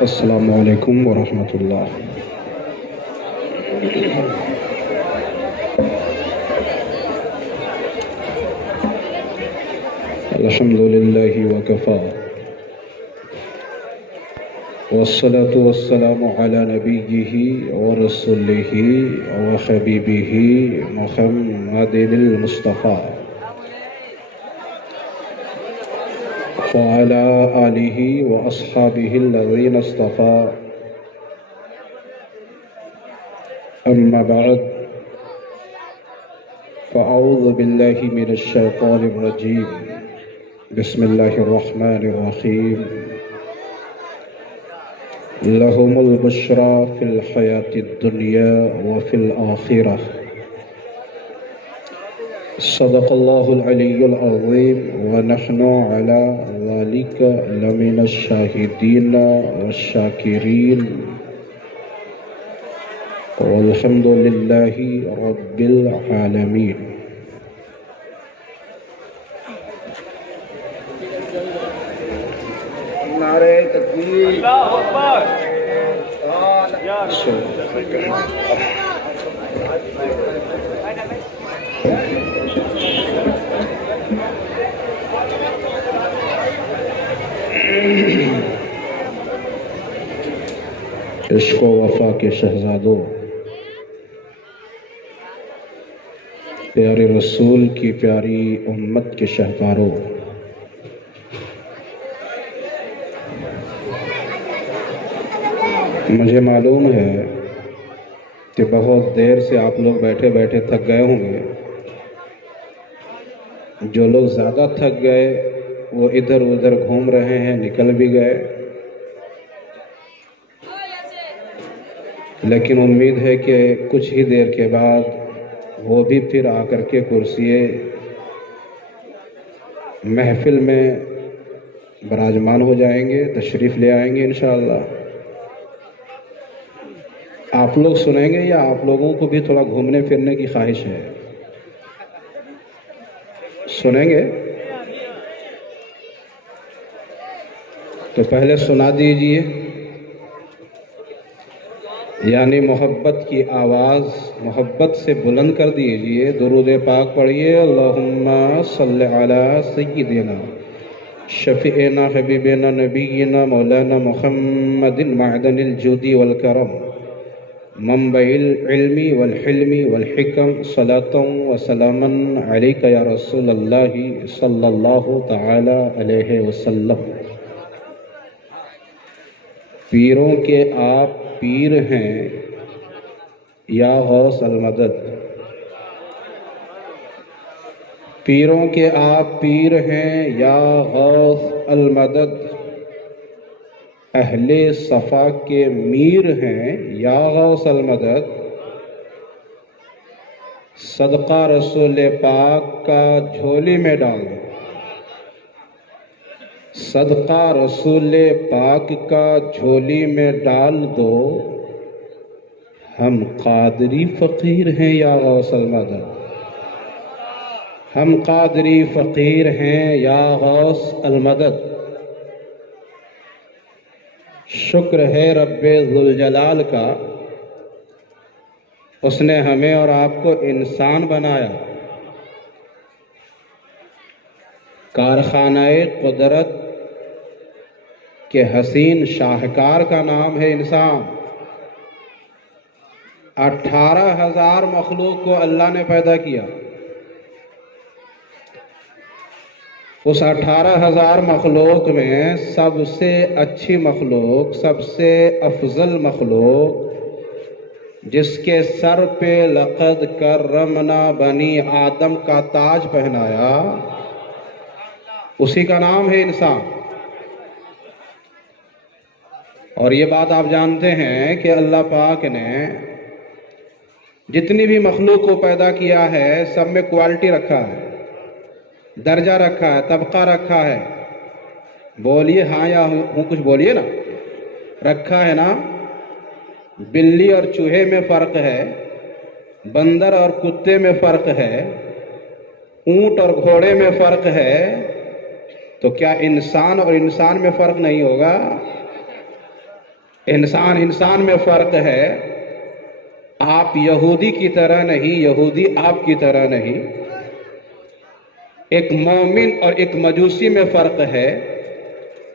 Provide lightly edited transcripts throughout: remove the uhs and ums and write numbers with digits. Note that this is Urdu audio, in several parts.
السلام علیکم ورحمۃ اللہ۔ الحمد للہ وکفا والصلاة والسلام علی نبیہ ورسولہ وحبیبہ محمد المصطفیٰ وعلى آلہ واصحابہ الذین اصطفیٰ، اما بعد فاعوذ باللہ من الشیطان الرجیم، بسم اللہ الرحمن الرحیم۔ لہم البشریٰ فی الحیاة الدنیا وفی الآخرہ، صدق اللہ العلی العظیم ونحن علی ذلک لمن الشاہدین والشاکرین، والحمد للہ رب العالمین۔ نعرہ تکبیر، اللہ اکبر۔ عشق و وفا کے شہزادوں، پیارے رسول کی پیاری امت کے شہکاروں، مجھے معلوم ہے کہ بہت دیر سے آپ لوگ بیٹھے بیٹھے تھک گئے ہوں گے۔ جو لوگ زیادہ تھک گئے وہ ادھر ادھر گھوم رہے ہیں، نکل بھی گئے، لیکن امید ہے کہ کچھ ہی دیر کے بعد وہ بھی پھر آ کر کے کرسی محفل میں براجمان ہو جائیں گے، تشریف لے آئیں گے انشاءاللہ۔ آپ لوگ سنیں گے یا آپ لوگوں کو بھی تھوڑا گھومنے پھرنے کی خواہش ہے؟ سنیں گے تو پہلے سنا دیجئے، یعنی محبت کی آواز محبت سے بلند کر دیجئے، درود پاک پڑھیے، اللہم صلی علی سیدنا شفیعنا حبیبنا نبینا مولانا محمد معدن الجود والکرم منبع العلم والحلم والحکم، صلاۃ و سلاما علیک یا رسول اللہ صلی اللہ تعالی علیہ وسلم۔ پیروں کے آپ پیر ہیں یا غوث المدد، پیروں کے آپ پیر ہیں یا غوث المدد، اہل صفا کے میر ہیں یا غوث المدد، صدقہ رسول پاک کا جھولی میں ڈال دو، صدقہ رسول پاک کا جھولی میں ڈال دو، ہم قادری فقیر ہیں یا غوث المدد، ہم قادری فقیر ہیں یا غوث المدد۔ شکر ہے رب ذوالجلال کا، اس نے ہمیں اور آپ کو انسان بنایا۔ کارخانہ قدرت کے حسین شاہکار کا نام ہے انسان۔ 18,000 مخلوق کو اللہ نے پیدا کیا۔ اس 18,000 مخلوق میں سب سے اچھی مخلوق، سب سے افضل مخلوق، جس کے سر پہ لقد کرمنا بنی آدم کا تاج پہنایا، اسی کا نام ہے انسان۔ اور یہ بات آپ جانتے ہیں کہ اللہ پاک نے جتنی بھی مخلوق کو پیدا کیا ہے سب میں کوالٹی رکھا ہے، درجہ رکھا ہے، طبقہ رکھا ہے۔ بولیے ہاں یا ہوں، کچھ بولیے نا، رکھا ہے نا۔ بلی اور چوہے میں فرق ہے، بندر اور کتے میں فرق ہے، اونٹ اور گھوڑے میں فرق ہے تو کیا انسان اور انسان میں فرق نہیں ہوگا؟ انسان میں فرق ہے. آپ یہودی کی طرح نہیں، یہودی آپ کی طرح نہیں. ایک مومن اور ایک مجوسی میں فرق ہے،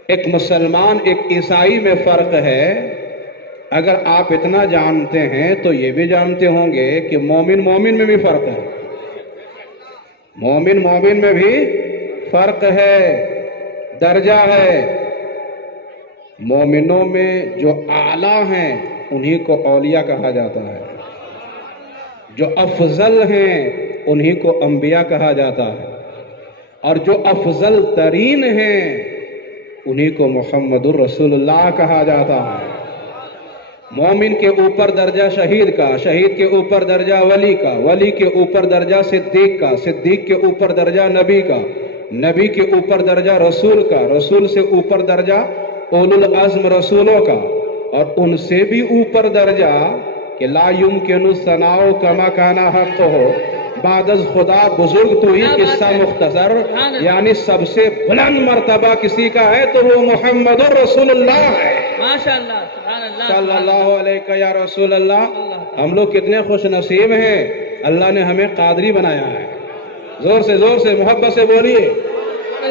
ایک مسلمان ایک عیسائی میں فرق ہے. اگر آپ اتنا جانتے ہیں تو یہ بھی جانتے ہوں گے کہ مومن میں بھی فرق ہے. مومن میں بھی فرق ہے، درجہ ہے. مومنوں میں جو اعلیٰ ہیں انہی کو اولیاء کہا جاتا ہے، جو افضل ہیں انہی کو انبیاء کہا جاتا ہے، اور جو افضل ترین ہیں انہی کو محمد الرسول اللہ کہا جاتا ہے. مومن کے اوپر درجہ شہید کا، شہید کے اوپر درجہ ولی کا، ولی کے اوپر درجہ صدیق کا، صدیق کے اوپر درجہ نبی کا، نبی کے اوپر درجہ رسول کا، رسول سے اوپر درجہ اولو العزم رسولوں کا، اور ان سے بھی اوپر درجہ کہ لا یمکن ثناء کما کان حق ہو. بعد از خدا بزرگ تو ہی قصہ مختصر، یعنی سب سے بلند مرتبہ کسی کا ہے تو وہ محمد الرسول اللہ ہے. ماشاءاللہ، سبحان اللہ، صلی اللہ علیہ یا رسول اللہ. ہم لوگ کتنے خوش نصیب ہیں، اللہ نے ہمیں قادری بنایا ہے. زور سے محبت سے بولیے.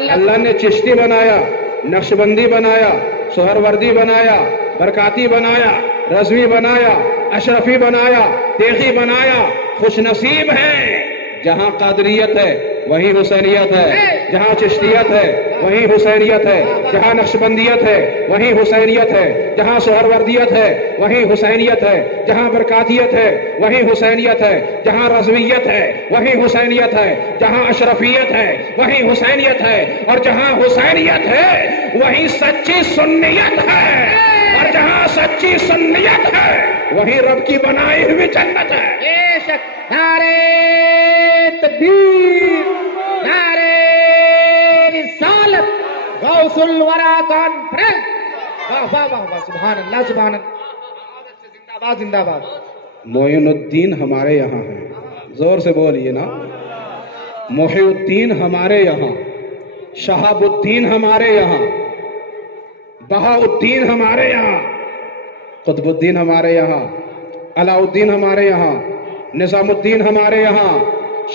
اللہ نے چشتی بنایا، نقشبندی بنایا، سہروردی بنایا، برکاتی بنایا، رضوی بنایا، اشرفی بنایا، دیخی بنایا. خوش نصیب ہیں. جہاں قادریت ہے وہیں حسینیت ہے، جہاں چشتیت ہے وہیں حسینیت ہے، جہاں نقشبندیت ہے وہیں حسینیت ہے، جہاں سہروردیت ہے وہیں حسینیت ہے، جہاں برکاتیت ہے وہیں حسینیت ہے، جہاں رضویت ہے وہیں حسینیت ہے، جہاں اشرفیت ہے وہیں حسینیت ہے، اور جہاں حسینیت ہے وہیں سچی سنیت ہے، اور جہاں سچی سنیت ہے وہیں رب کی بنائی ہوئی جنت ہے. بے شک. نعرہ تکبیر، نعرہ رسالت، غوث الورا کانفرنس. واہ واہ واہ واہ، سبحان اللہ، سبحان اللہ. زندہ باد، زندہ باد. معین الدین ہمارے یہاں ہیں. زور سے بولیے نا. محی الدین ہمارے یہاں، شہاب الدین ہمارے یہاں، بہاء الدین ہمارے یہاں، قطب الدین ہمارے یہاں، علاء الدین ہمارے یہاں، نظام الدین ہمارے یہاں،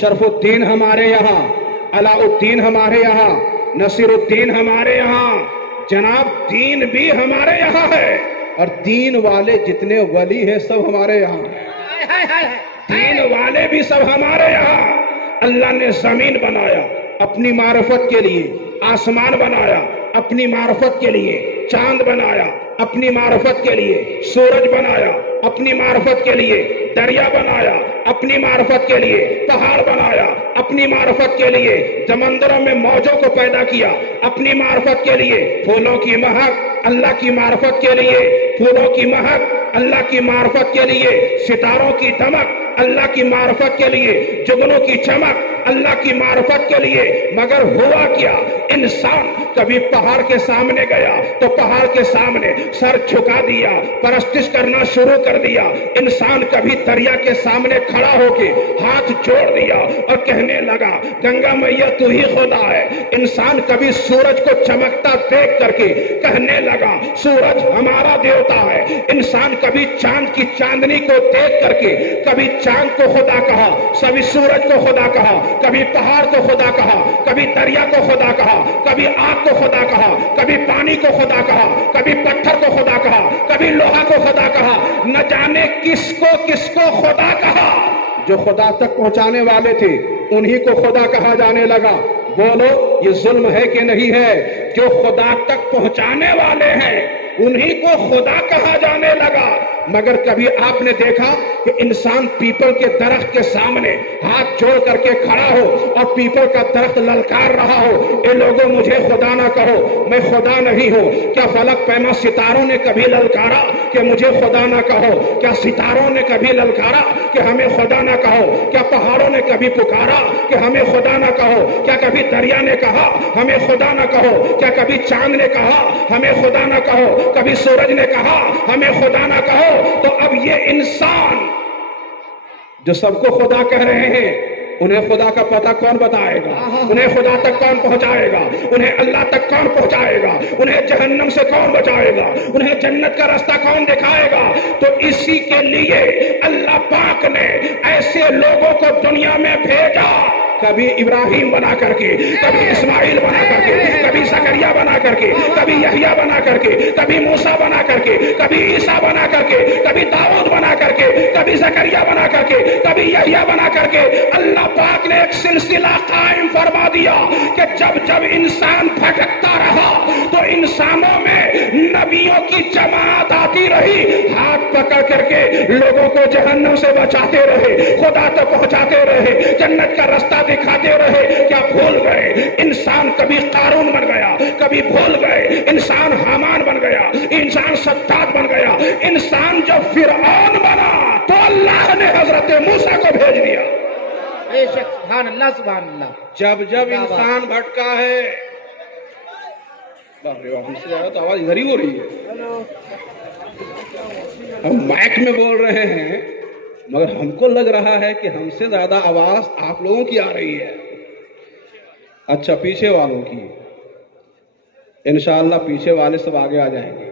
شرف الدین ہمارے یہاں، علاء الدین ہمارے یہاں، نصیر الدین ہمارے یہاں. جناب دین بھی ہمارے یہاں ہے، اور دین والے جتنے ولی ہیں سب ہمارے یہاں ہیں. دین والے بھی سب ہمارے یہاں. اللہ نے زمین بنایا اپنی معرفت کے لیے، آسمان بنایا اپنی معرفت کے لیے، چاند بنایا اپنی معرفت کے لیے، سورج بنایا اپنی معرفت کے لیے، دریا بنایا اپنی معرفت کے لیے، پہاڑ بنایا اپنی معرفت کے لیے، سمندروں میں موجوں کو پیدا کیا اپنی معرفت کے لیے. پھولوں کی مہک اللہ کی معرفت کے لیے، پھولوں کی مہک اللہ کی معرفت کے لیے، ستاروں کی دمک اللہ کی معرفت کے لیے، جگنوں کی چمک اللہ کی معرفت کے لیے. مگر ہوا کیا، انسان کبھی پہاڑ کے سامنے گیا تو پہاڑ کے سامنے سر جھکا دیا، پرستش کرنا شروع کر دیا. انسان کبھی دریا کے سامنے کھڑا ہو کے ہاتھ جوڑ دیا اور کہنے لگا گنگا میاں تو ہی خدا ہے. انسان کبھی سورج کو چمکتا دیکھ کر کے کہنے لگا سورج ہمارا دیوتا ہے. انسان کبھی چاند کی چاندنی کو دیکھ کر کے کبھی چاند کو خدا کہا، کبھی سورج کو خدا کہا، کبھی پہاڑ کو خدا کہا، کبھی دریا کو خدا کہا، کبھی آگ کو خدا کہا، کبھی پانی کو خدا کہا، کبھی پتھر کو خدا کہا، کبھی لوہا کو خدا کہا. نہ جانے کس کو خدا کہا. جو خدا تک پہنچانے والے تھے انہی کو خدا کہا جانے لگا. بولو یہ ظلم ہے کہ نہیں ہے؟ جو خدا تک پہنچانے والے ہیں انہی کو خدا کہا جانے لگا. مگر کبھی آپ نے دیکھا کہ انسان پیپل کے درخت کے سامنے ہاتھ جوڑ کر کے کھڑا ہو اور پیپل کا درخت للکار رہا ہو اے لوگوں مجھے خدا نہ کہو، میں خدا نہیں ہوں؟ کیا فلک پیما ستاروں نے کبھی للکارا کہ مجھے خدا نہ کہو؟ کیا ستاروں نے کبھی للکارا کہ ہمیں خدا نہ کہو؟ کیا پہاڑوں نے کبھی پکارا کہ ہمیں خدا نہ کہو؟ کیا کبھی دریا نے کہا ہمیں خدا نہ کہو؟ کیا کبھی چاند نے کہا ہمیں خدا نہ کہو؟ کبھی سورج نے کہا ہمیں خدا نہ کہو؟ تو اب یہ انسان جو سب کو خدا کہہ رہے ہیں انہیں خدا کا پتہ کون بتائے گا؟ انہیں خدا تک کون پہنچائے گا؟ انہیں اللہ تک کون پہنچائے گا؟ انہیں جہنم سے کون بچائے گا؟ انہیں جنت کا راستہ کون دکھائے گا؟ تو اسی کے لیے اللہ پاک نے ایسے لوگوں کو دنیا میں بھیجا، کبھی ابراہیم بنا کر کے، کبھی اسماعیل بنا کر کے، کبھی زکریا بنا کر کے، کبھی یحییٰ بنا کر کے، کبھی موسیٰ بنا کر کے، کبھی عیسیٰ بنا کر کے، کبھی داؤد بنا کر کے، کبھی زکریا بنا کر کے، کبھی یحییٰ بنا کر کے۔ اللہ پاک نے ایک سلسلہ قائم فرما دیا کہ جب جب انسان بھٹکتا رہا تو انسانوں میں نبیوں کی جماعت آتی رہی، ہاتھ پکڑ کر کے لوگوں کو جہنم سے بچاتے رہے، خدا تک پہنچاتے رہے، جنت کا راستہ دکھاتے رہے۔ کیا بھول گئے؟ انسان کبھی قارون بن گیا، کبھی بھول گئے انسان حامان بن گیا، انسان سداد بن گیا، انسان جب فرعون بنا تو اللہ نے حضرت موسیٰ کو بھیج دیا۔ بے شک، سبحان اللہ سبحان اللہ۔ جب جب انسان بھٹکا ہے، باپ رے باپ، ہم سے زیادہ تو آواز ادھر ہی ہو رہی ہے، ہم مائک میں بول رہے ہیں مگر ہم کو لگ رہا ہے کہ ہم سے زیادہ آواز آپ لوگوں کی آ رہی ہے۔ اچھا، پیچھے والوں کی انشاءاللہ پیچھے والے سب آگے آ جائیں گے،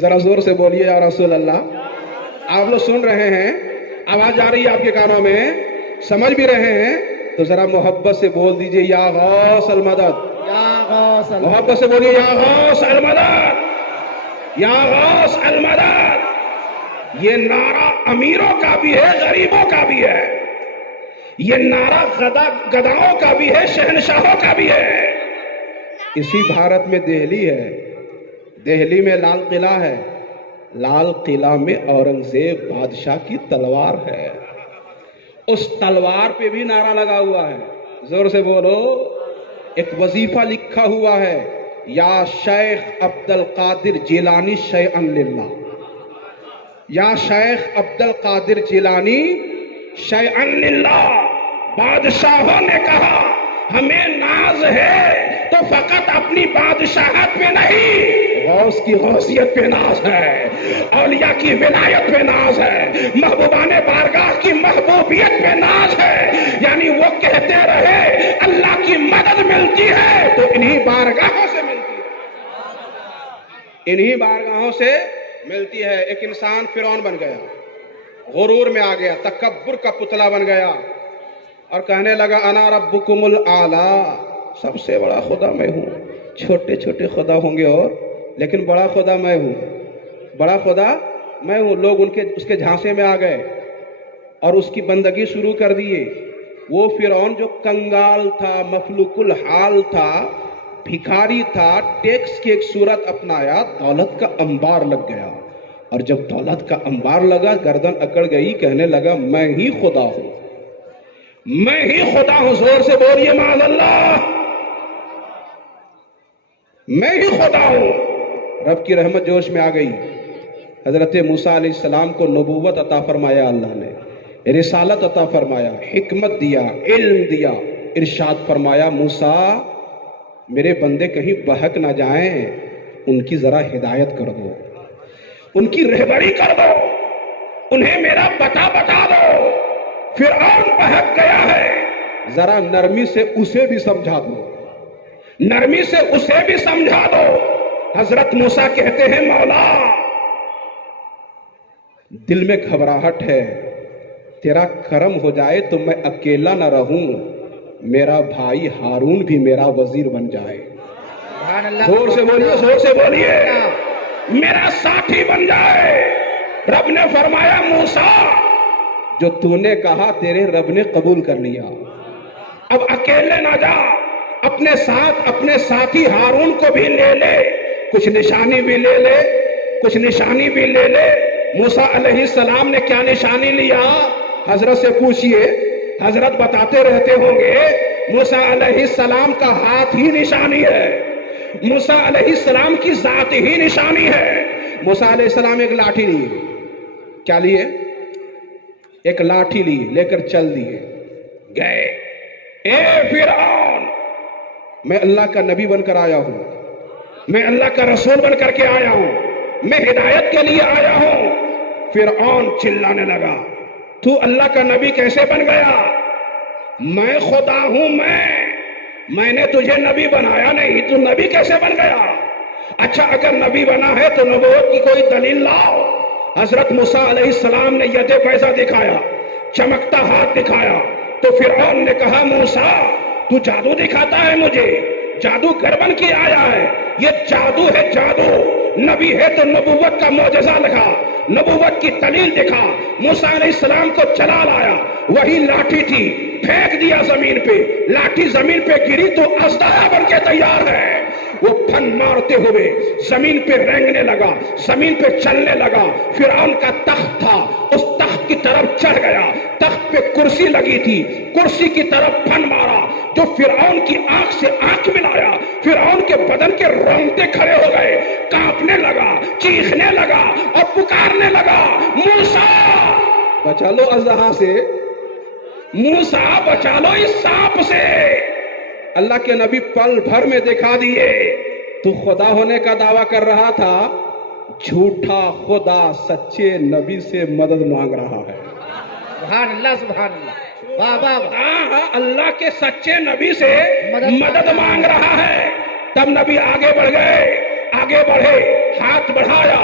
ذرا زور سے بولیے یا رسول اللہ۔ آپ لوگ سن رہے ہیں، آواز آ رہی ہے آپ کے کانوں میں، سمجھ بھی رہے ہیں، تو ذرا محبت سے بول دیجئے یا غوث المدد، یا غوث المدد، محبت سے بولیے یا غوث المدد، یا غوث المدد۔ یہ نعرہ امیروں کا بھی ہے، غریبوں کا بھی ہے، یہ نعرہ گداؤں کا بھی ہے، شہنشاہوں کا بھی ہے۔ اسی بھارت میں دہلی ہے، دہلی میں لال قلعہ ہے، لال قلعہ میں اورنگزیب بادشاہ کی تلوار ہے، اس تلوار پہ بھی نعرہ لگا ہوا ہے، زور سے بولو۔ ایک وظیفہ لکھا ہوا ہے، یا شیخ عبد القادر جیلانی شیئا للہ، یا شیخ عبد القادر جیلانی شیئا للہ۔ بادشاہوں نے کہا ہمیں ناز ہے تو فقط اپنی بادشاہت پہ نہیں، غوث کی غوثیت پہ ناز ہے، اولیاء کی ولایت پہ ناز ہے، محبوبان بارگاہ کی محبوبیت پہ ناز ہے۔ یعنی وہ کہتے رہے اللہ کی مدد ملتی ہے تو انہی بارگاہوں سے ملتی ہے، انہی بارگاہوں سے ملتی ہے۔ ایک انسان فرعون بن گیا، غرور میں آ گیا، تکبر کا پتلا بن گیا اور کہنے لگا انا ربکم الاعلی، سب سے بڑا خدا میں ہوں، چھوٹے چھوٹے خدا ہوں گے اور لیکن بڑا خدا میں ہوں، بڑا خدا میں ہوں۔ لوگ اس کے جھانسے میں آ گئے اور اس کی بندگی شروع کر دیے۔ وہ فرعون جو کنگال تھا، مفلوق الحال تھا، بھکاری تھا، ٹیکس کی ایک صورت اپنایا، دولت کا انبار لگ گیا، اور جب دولت کا انبار لگا گردن اکڑ گئی، کہنے لگا میں ہی خدا ہوں، میں ہی خدا ہوں۔ زور سے بولیے معاذ اللہ، میں ہی خدا ہوں۔ رب کی رحمت جوش میں آ گئی، حضرت موسیٰ علیہ السلام کو نبوت عطا فرمایا، اللہ نے رسالت عطا فرمایا، حکمت دیا، علم دیا، ارشاد فرمایا موسیٰ میرے بندے کہیں بہک نہ جائیں، ان کی ذرا ہدایت کر دو، ان کی رہبری کر دو، انہیں میرا پتہ بتا دو۔ فرعون بہک گیا ہے، ذرا نرمی سے اسے بھی سمجھا دو، نرمی سے اسے بھی سمجھا دو۔ حضرت موسیٰ کہتے ہیں مولا دل میں گھبراہٹ ہے، تیرا کرم ہو جائے تو میں اکیلا نہ رہوں، میرا بھائی ہارون بھی میرا وزیر بن جائے۔ زور سے بولیے، زور سے بولیے، میرا ساتھی بن جائے۔ رب نے فرمایا موسیٰ جو تو نے کہا تیرے رب نے قبول کر لیا، اب اکیلے نہ جا، اپنے ساتھ اپنے ساتھی ہارون کو بھی لے لے، کچھ نشانی بھی لے لے، کچھ نشانی بھی لے لے۔ موسیٰ علیہ السلام نے کیا نشانی لیا؟ حضرت سے پوچھئے، حضرت بتاتے رہتے ہوں گے۔ موسیٰ علیہ السلام کا ہاتھ ہی نشانی ہے، موسیٰ علیہ السلام کی ذات ہی نشانی ہے۔ موسیٰ علیہ السلام ایک لاٹھی لیے، کیا لیے؟ ایک لاٹھی لیے، لے کر چل دیے، گئے۔ اے فرعون میں اللہ کا نبی بن کر آیا ہوں، میں اللہ کا رسول بن کر کے آیا ہوں، میں ہدایت کے لیے آیا ہوں۔ فرعون چلانے لگا تو اللہ کا نبی کیسے بن گیا؟ میں خدا ہوں، میں نے تجھے نبی بنایا نہیں، تو نبی کیسے بن گیا؟ اچھا اگر نبی بنا ہے تو نبوت کی کوئی دلیل لاؤ۔ حضرت موسیٰ علیہ السلام نے ید بیضا دکھایا، چمکتا ہاتھ دکھایا، تو فرعون نے کہا موسیٰ تو جادو دکھاتا ہے مجھے، جادوگر بن کے آیا ہے، یہ جادو ہے جادو، نبی ہے تو نبوت کا معجزہ لگا، نبوت کی دلیل دکھا۔ موسیٰ علیہ السلام کو چلا لایا، وہی لاٹھی تھی، پھینک دیا زمین پہ، لاٹھی زمین پہ گری تو اژدہا بن کے تیار ہے۔ وہ پھن مارتے ہوئے زمین پہ رینگنے لگا، زمین پہ چلنے لگا۔ فرعون کا تخت تھا، اس تخت کی طرف چڑھ گیا، تخت پہ کرسی لگی تھی، کرسی کی طرف پھن مارا، جو فرعون کی آنکھ سے آنکھ ملایا، فرعون کے بدن کے رونگٹے کھڑے ہو گئے، کانپنے لگا، چیخنے لگا اور پکارنے لگا موسیٰ بچا لو اژدہا سے، موسیٰ بچا لو اس سانپ سے۔ اللہ کے نبی پل بھر میں دکھا دیے، تو خدا ہونے کا دعویٰ کر رہا تھا، جھوٹا خدا سچے نبی سے مدد مانگ رہا ہے۔ سبحان اللہ سبحان اللہ، واہ واہ واہ۔ اللہ کے سچے نبی سے مدد مانگ رہا ہے۔ تب نبی آگے بڑھ گئے، آگے بڑھے، ہاتھ بڑھایا،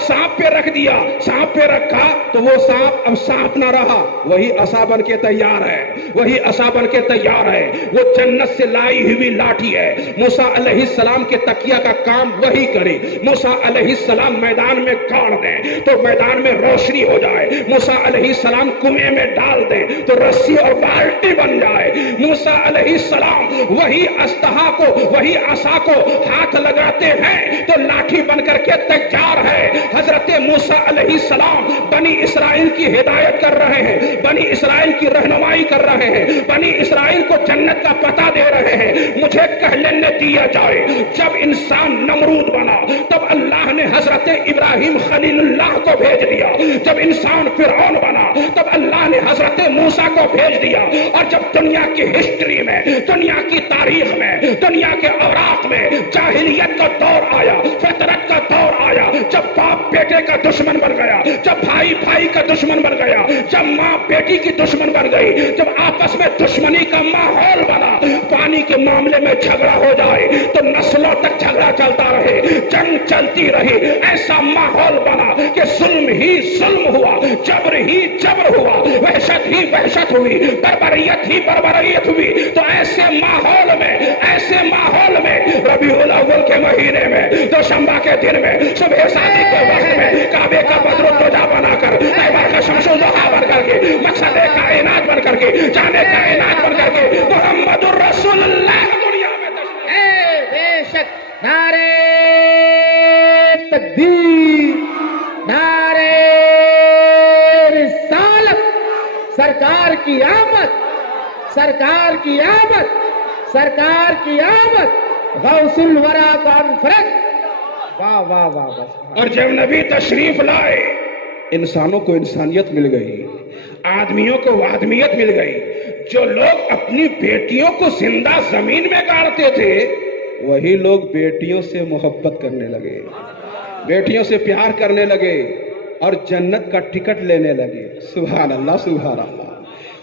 سانپ پہ رکھ دیا، سانپ پہ رکھا تو وہ سانپ اب سانپ نہ رہا، وہی عصا بن کے تیار ہے، وہی عصا بن کے تیار ہے، وہ جنت سے لائی ہوئی لاٹھی ہے۔ موسیٰ علیہ السلام کے تکیہ کا کام وہی کرے، موسیٰ علیہ السلام میدان میں گاڑ دیں تو میدان میں روشنی ہو جائے، موسیٰ علیہ السلام کنویں میں ڈال دیں تو رسی اور بالٹی بن جائے، موسیٰ علیہ السلام وہی اژدہا کو، وہی عصا کو ہاتھ لگاتے ہیں تو لاٹھی بن کر کے تیار ہے۔ حضرت موسیٰ علیہ السلام بنی اسرائیل کی ہدایت کر رہے ہیں، بنی اسرائیل کی رہنمائی کر رہے ہیں، بنی اسرائیل کو جنت کا پتہ دے رہے ہیں۔ مجھے کہہ لینے دیا جائے، جب انسان نمرود بنا تب اللہ نے حضرت ابراہیم خلیل اللہ کو بھیج دیا، جب انسان فرعون بنا تب اللہ نے حضرت موسیٰ کو بھیج دیا، اور جب دنیا کی ہسٹری میں، دنیا کی تاریخ میں، دنیا کے اوراق میں جاہلیت کا دور آیا، فطرت کا دور آیا، جب باپ بیٹے کا دشمن بن گیا، جب بھائی بھائی کا دشمن بن گیا، جب ماں بیٹی کی دشمن بن گئی، جب آپس میں دشمنی کا ماحول بنا، پانی کے معاملے میں جھگڑا ہو جائے تو نسلوں تک جھگڑا چلتا رہے، جنگ چلتی رہی، ایسا ماحول بنا کہ ظلم ہی ظلم ہوا، جبر ہی جبر ہوا، وحشت ہی وحشت ہوئی، بربریت ہی بربریت ہوئی۔ تو ایسے ماحول میں ربیع الاول کے مہینے میں، دوشنبہ کے دن میں، صبح شادی کے وقت میں، کعبے کا بدر الدجا بنا کر، طیبہ کا شمس الضحیٰ بن کر کے، مقصد کائنات بن کر کے، جان کائنات بن کر کے، محمد الرسول اللہ دنیا میں تشریف۔ بے شک نعرہ تکبیر، نعرہ رسالت، سرکار کی آمد، سرکار کی آمد، سرکار کی آمد، غوث الورا کانفرنس۔ واہ واہ واہ واہ۔ اور جب نبی تشریف لائے، انسانوں کو انسانیت مل گئی، آدمیوں کو آدمیت مل گئی۔ جو لوگ اپنی بیٹیوں کو زندہ زمین میں گاڑتے تھے، وہی لوگ بیٹیوں سے محبت کرنے لگے، بیٹیوں سے پیار کرنے لگے اور جنت کا ٹکٹ لینے لگے۔ سبحان اللہ سبحان اللہ۔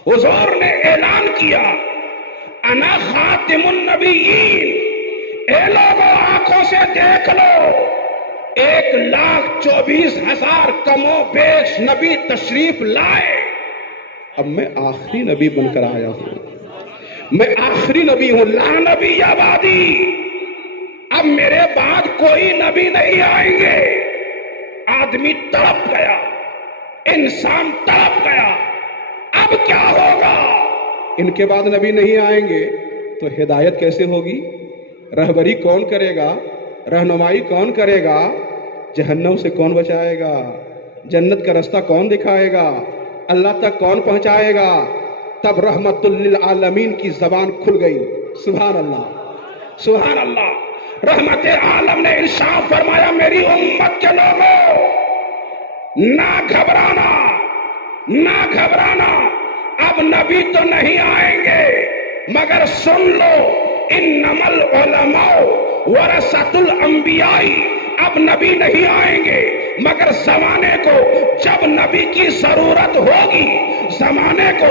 حضور نے اعلان کیا، انا خاتم النبیین، اے لوگوں آنکھوں سے دیکھ لو، 1,24,000 کم و بیش نبی تشریف لائے، اب میں آخری نبی بن کر آیا ہوں، میں آخری نبی ہوں، لا نبی بعدی، اب میرے بعد کوئی نبی نہیں آئیں گے۔ آدمی تڑپ گیا، انسان تڑپ گیا، اب کیا ہوگا؟ ان کے بعد نبی نہیں آئیں گے تو ہدایت کیسے ہوگی؟ رہبری کون کرے گا؟ رہنمائی کون کرے گا؟ جہنم سے کون بچائے گا؟ جنت کا رستہ کون دکھائے گا؟ اللہ تک کون پہنچائے گا؟ تب رحمت للعالمین کی زبان کھل گئی۔ سبحان اللہ سبحان اللہ۔ رحمت عالم نے ارشاد فرمایا، میری امت کے لوگوں نہ گھبرانا، نہ گھبرانا، اب نبی تو نہیں آئیں گے، مگر سن لو، انما العلماء ورثۃ الانبیاء، اب نبی نہیں آئیں گے مگر زمانے کو جب نبی کی ضرورت ہوگی، زمانے کو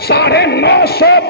950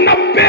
90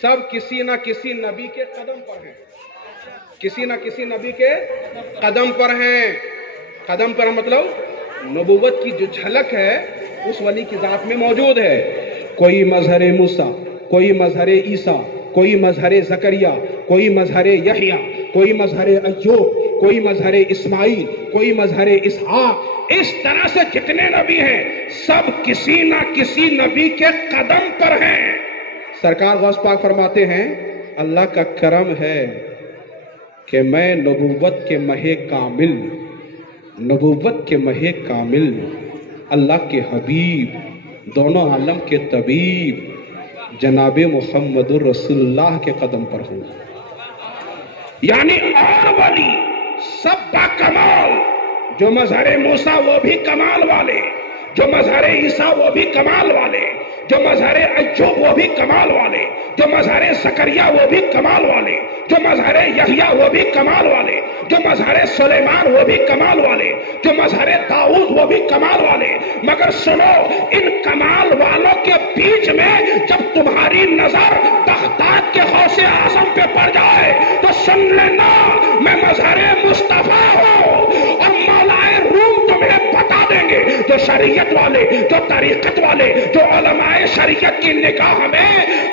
سب کسی نہ کسی نبی کے قدم پر ہیں، کسی نہ کسی نبی کے قدم پر ہیں۔ قدم پر مطلب نبوت کی جو جھلک ہے اس ولی کی ذات میں موجود ہے۔ کوئی مظہر موسیٰ، کوئی مظہر عیسیٰ، کوئی مظہر زکریا، کوئی مظہر یحییٰ، کوئی مظہر ایوب، کوئی مظہر اسماعیل، کوئی مظہر اسحاق، اس طرح سے جتنے نبی ہیں سب کسی نہ کسی نبی کے قدم پر ہیں۔ سرکار غوث پاک فرماتے ہیں اللہ کا کرم ہے کہ میں نبوت کے مہ کامل، نبوت کے مہ کامل، اللہ کے حبیب، دونوں عالم کے طبیب جناب محمد الرسول اللہ کے قدم پر ہوں۔ یعنی اور ولی سب با کمال، جو مظہر موسیٰ وہ بھی کمال والے، جو مظہر عیسیٰ وہ بھی کمال والے، جو مظہر ایوب وہ بھی کمال والے، جو مظہر زکریا وہ بھی کمال والے، جو مظہر یحییٰ وہ بھی کمال والے، جو مظہر سلیمان وہ بھی کمال والے، جو مظہر داؤد وہ بھی کمال والے۔ مگر سنو، ان کمال والوں کے بیچ میں جب تمہاری نظر بغداد کے غوث اعظم پہ پڑ جائے تو سن لینا میں مظہر مصطفیٰ ہوں، اور مولائے روم تمہیں بتا دیں گے، جو شریعت والے، جو طریقت والے، جو علماء شریعت کی نگاہ میں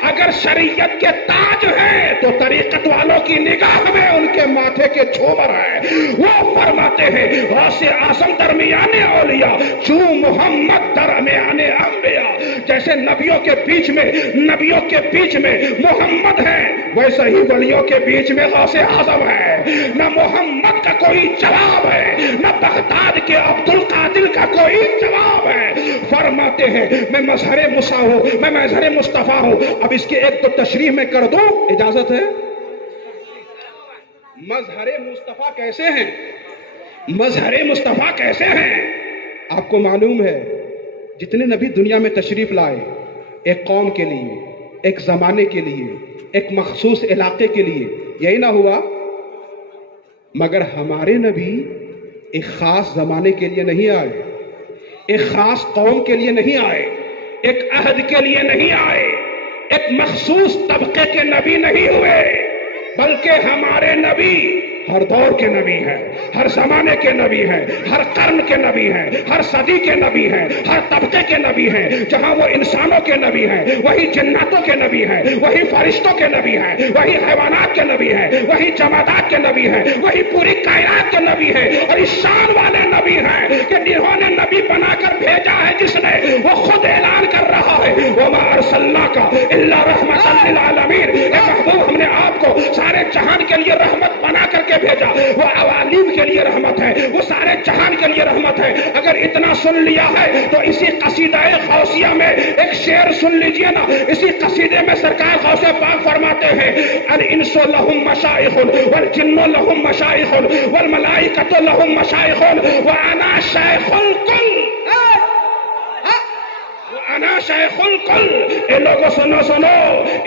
اگر شریعت کے تاج ہیں تو طریقت والوں کی نگاہ میں ان کے ماتھے کے جھومر ہیں۔ وہ فرماتے ہیں غوث اعظم درمیان اولیاء، چوں محمد درمیان انبیاء، جیسے نبیوں کے بیچ میں محمد ہیں ویسے ہی ولیوں کے بیچ میں غوث اعظم ہے۔ نہ محمد کا کوئی جواب ہے، نہ بغداد کے عبد القادر کا کوئی جواب ہے۔ فرماتے ہیں میں مظہر موسیٰ ہوں، میں مظہر مصطفیٰ ہوں۔ اب اس کے ایک تو تشریح میں کر دوں، اجازت ہے؟ مظہر مصطفیٰ کیسے ہیں؟ مظہر مصطفیٰ کیسے ہیں؟ آپ کو معلوم ہے جتنے نبی دنیا میں تشریف لائے ایک قوم کے لیے، ایک زمانے کے لیے، ایک مخصوص علاقے کے لیے، یہی نہ ہوا؟ مگر ہمارے نبی ایک خاص زمانے کے لیے نہیں آئے، ایک خاص قوم کے لیے نہیں آئے، ایک عہد کے لیے نہیں آئے، ایک مخصوص طبقے کے نبی نہیں ہوئے، بلکہ ہمارے نبی ہر دور کے نبی ہیں، ہر زمانے کے نبی ہیں، ہر قرن کے نبی ہیں، ہر صدی کے نبی ہیں، ہر طبقے کے نبی ہیں۔ جہاں وہ انسانوں کے نبی ہیں وہی جناتوں کے نبی ہیں، وہی فرشتوں کے نبی ہیں، وہی حیوانات کے نبی ہیں، وہی جمادات کے نبی ہیں، وہی پوری کائنات کے نبی ہیں، اور اس شان والے نبی ہیں کہ جنہوں نے نبی بنا کر بھیجا ہے، جس نے وہ خود اعلان کر رہا ہے وَمَا أَرْسَلْنَاكَ إِلَّا رَحْمَةً لِلْعَالَمِينَ، اے محبوب ہم نے آپ کو سارے جہان کے لیے رحمت بنا کر کے بھیجا۔ وہ عوالم کے لیے رحمت ہے، وہ سارے جہان کے لیے رحمت ہے۔ اگر اتنا سن لیا ہے تو اسی قصیدہ غوثیہ میں ایک شعر سن لیجئے نا۔ اسی قصیدے میں سرکار غوث پاک فرماتے ہیں الانس لهم مشائخ والجن لهم مشائخ والملائکۃ لهم مشائخ وانا شیخ الکل، انا شیخ الکل۔ اے لوگوں سنو سنو،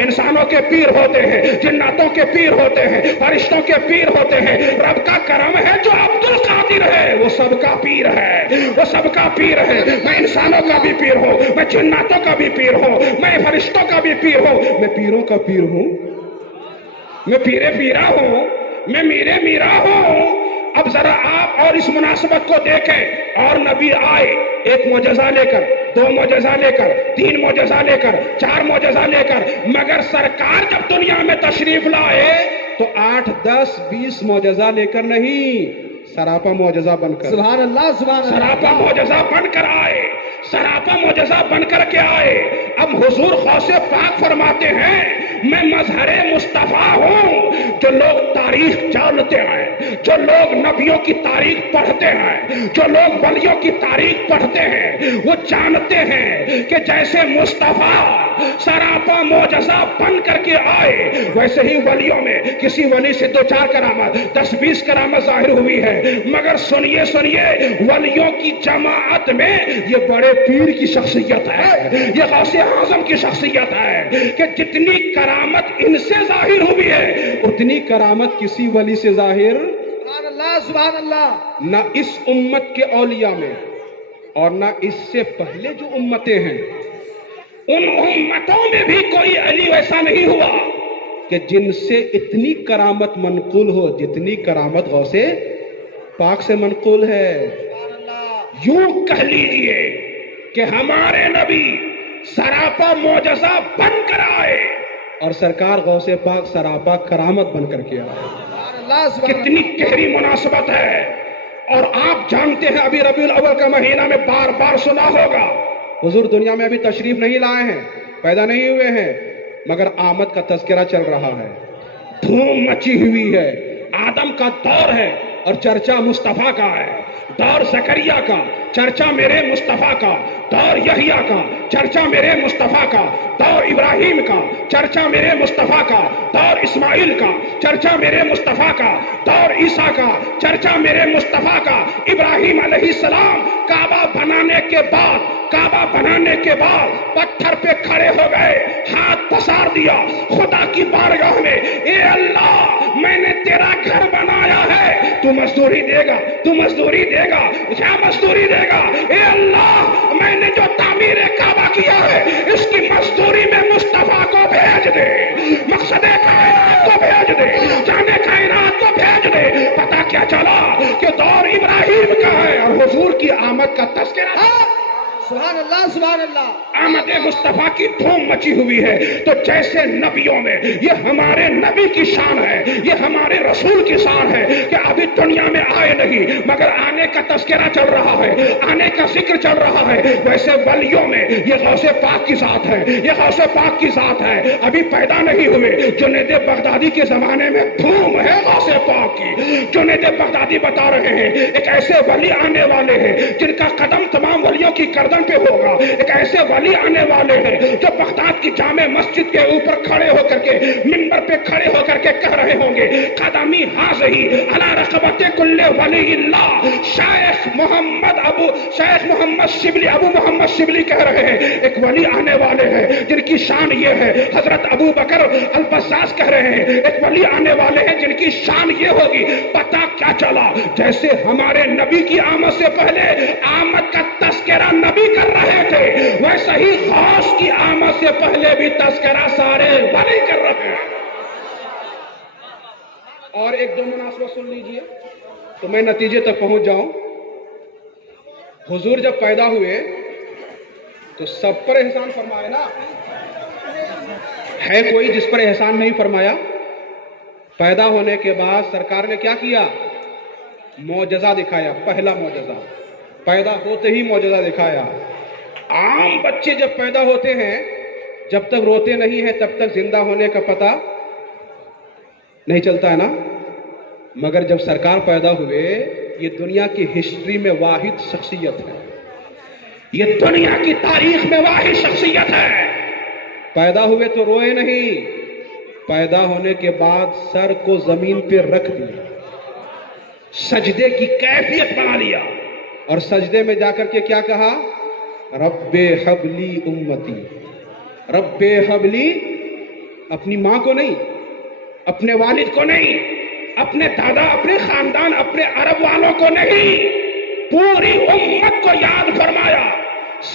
انسانوں کے پیر ہوتے ہیں، جناتوں کے پیر ہوتے ہیں، فرشتوں کے پیر ہوتے ہیں، رب کا کرم ہے جو عبد القادر ہے وہ سب کا پیر ہے، وہ سب کا پیر ہے۔ میں انسانوں کا بھی پیر ہوں، میں جناتوں کا بھی پیر ہوں، میں فرشتوں کا بھی پیر ہوں، میں پیروں کا پیر ہوں، میں پیرے پیرا ہوں، میں میرے میرا ہوں۔ اب ذرا آپ اور اس مناسبت کو دیکھیں، اور نبی آئے ایک معجزہ لے کر، دو معجزہ لے کر، تین معجزہ لے کر، چار معجزہ لے کر، مگر سرکار جب دنیا میں تشریف لائے تو 8 10 20 معجزہ لے کر نہیں، سراپا معجزہ بن کر، سبحان اللہ سبحان اللہ، سراپا معجزہ بن کر آئے، سراپا معجزہ بن کر کے آئے۔ اب حضور غوث پاک فرماتے ہیں میں مظہر مصطفیٰ ہوں۔ جو لوگ تاریخ جانتے ہیں، جو لوگ نبیوں کی تاریخ پڑھتے ہیں، جو لوگ ولیوں کی تاریخ پڑھتے ہیں، وہ جانتے ہیں کہ جیسے مصطفیٰ سراپا معجزہ بن کر کے آئے، ویسے ہی ولیوں میں کسی ولی سے 2-4 کرامت 10-20 کرامت ظاہر ہوئی ہے۔ مگر سنیے سنیے، ولیوں کی جماعت میں یہ بڑے پیر کی شخصیت ہے، یہ غوث اعظم کی شخصیت ہے کہ جتنی کرامت ان سے ظاہر ہوئی ہے اتنی کرامت کسی ولی سے ظاہر سبحان اللہ سبحان اللہ، نہ اس امت کے اولیاء میں اور نہ اس سے پہلے جو امتیں ہیں ان امتوں میں بھی کوئی علی ویسا نہیں ہوا کہ جن سے اتنی کرامت منقول ہو جتنی کرامت غوث پاک سے منقول ہے. یوں کہہ لیجئے کہ ہمارے نبی سراپا معجزہ بن کر آئے اور سرکار غوث پاک سراپا کرامت بن کر کے آئے. کتنی گہری مناسبت ہے. اور آپ جانتے ہیں ابھی ربیع الاول کا مہینہ میں بار بار سنا ہوگا حضور دنیا میں ابھی تشریف نہیں لائے ہیں، پیدا نہیں ہوئے ہیں، مگر آمد کا تذکرہ چل رہا ہے، دھوم مچی ہوئی ہے. آدم کا دور ہے اور چرچا مصطفیٰ کا ہے، دور زکریا کا چرچا میرے مصطفیٰ کا، دور یحییٰ کا چرچا میرے مصطفیٰ کا، دور ابراہیم کا چرچا میرے مصطفیٰ کا، دور اسماعیل کا چرچا میرے مصطفیٰ کا، دور عیسیٰ کا چرچا میرے مصطفیٰ کا. ابراہیم علیہ السلام کعبہ بنانے کے بعد پتھر پہ کھڑے ہو گئے، ہاتھ پسار دیا خدا کی بارگاہ میں، اے اللہ میں نے تیرا گھر بنایا ہے، تو مزدوری دے گا، تو مزدوری دے گا، کیا مزدوری دے گا؟ اے اللہ میں نے جو تعمیر کعبہ کیا ہے اس کی مزدوری میں مصطفیٰ کو بھیج دے، مقصد کائنات کو بھیج دے، جانے کائنات کو بھیج دے. پتا کیا چلا کہ دور ابراہیم کا ہے اور حضور کی آمد کا تذکرہ ہے. سبحان اللہ سبحان اللہ. آمد مصطفیٰ کی دھوم مچی ہوئی ہے. تو جیسے نبیوں میں یہ ہمارے نبی کی شان ہے، یہ ہمارے رسول کی شان ہے کہ ابھی دنیا میں آئے نہیں مگر آنے کا تذکرہ چل رہا ہے، آنے کا ذکر چل رہا ہے، ویسے ولیوں میں یہ غوث پاک کی ذات ہے، یہ غوث پاک کی ذات ہے. ابھی پیدا نہیں ہوئے. جنید بغدادی کے زمانے میں دھوم ہے غوث پاک کی. جنید بغدادی بتا رہے ہیں ایک ایسے ولی آنے والے ہیں جن کا قدم تمام ولیوں کی گردن پہ ہوگا. ایک ایسے ولی آنے والے ہیں جو بغداد کی جامع مسجد کے اوپر کھڑے ہو کر کے منبر پہ کھڑے ہو کر کے کہہ رہے ہوں گے قدمی حاضی علی رقبت کل ولی اللہ. شیخ محمد شبلی ابو محمد شبلی کہہ رہے ہیں ایک ولی آنے والے ہیں جن کی شان یہ ہے. حضرت ابو بکر البزاز کہہ رہے ہیں ایک ولی آنے والے ہیں جن کی شان یہ ہوگی. پتا کیا چلا جیسے ہمارے نبی کی آمد سے پہلے آمد کا تذکرہ نبی کر رہے تھے ویسے ہی غوث کی آمد سے پہلے بھی تذکرہ سارے ولی کر رہے ہیں. اور ایک دو مناسبت سن لیجئے تو میں نتیجے تک پہنچ جاؤں. حضور جب پیدا ہوئے تو سب پر احسان فرمایا نا، ہے کوئی جس پر احسان نہیں فرمایا؟ پیدا ہونے کے بعد سرکار نے کیا کیا؟ معجزہ دکھایا. پہلا معجزہ پیدا ہوتے ہی معجزہ دکھایا. عام بچے جب پیدا ہوتے ہیں جب تک روتے نہیں ہیں تب تک زندہ ہونے کا پتہ نہیں چلتا ہے نا، مگر جب سرکار پیدا ہوئے یہ دنیا کی ہسٹری میں واحد شخصیت ہے، یہ دنیا کی تاریخ میں واحد شخصیت ہے. پیدا ہوئے تو روئے نہیں، پیدا ہونے کے بعد سر کو زمین پہ رکھ دیا، سجدے کی کیفیت بنا لیا اور سجدے میں جا کر کے کیا کہا؟ رب حبلی امتی. رب حبلی اپنی ماں کو نہیں، اپنے والد کو نہیں، اپنے دادا، اپنے خاندان، اپنے عرب والوں کو نہیں، پوری امت کو یاد فرمایا.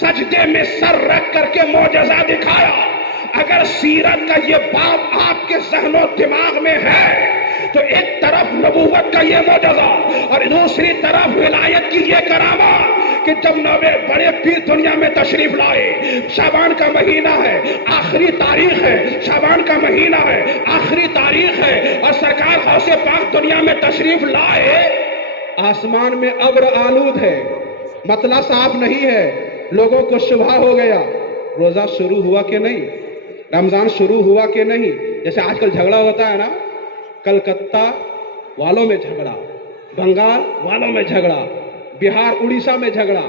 سجدے میں سر رکھ کر کے معجزہ دکھایا. اگر سیرت کا یہ باب آپ کے ذہن و دماغ میں ہے تو ایک طرف نبوت کا یہ معجزہ اور دوسری طرف ولایت کی یہ کرامت کہ جب بڑے پیر دنیا میں تشریف لائے، شعبان کا مہینہ ہے، آخری تاریخ ہے، شعبان کا مہینہ ہے، آخری تاریخ ہے، اور سرکار غوث پاک دنیا میں تشریف لائے. آسمان میں ابر آلود ہے، مطلع صاف نہیں ہے، لوگوں کو شبہ ہو گیا. روزہ شروع ہوا کہ نہیں؟ رمضان شروع ہوا کہ نہیں؟ جیسے آج کل جھگڑا ہوتا ہے نا، کلکتہ والوں میں جھگڑا، بنگال والوں میں جھگڑا، بہار اڑیسہ میں جھگڑا،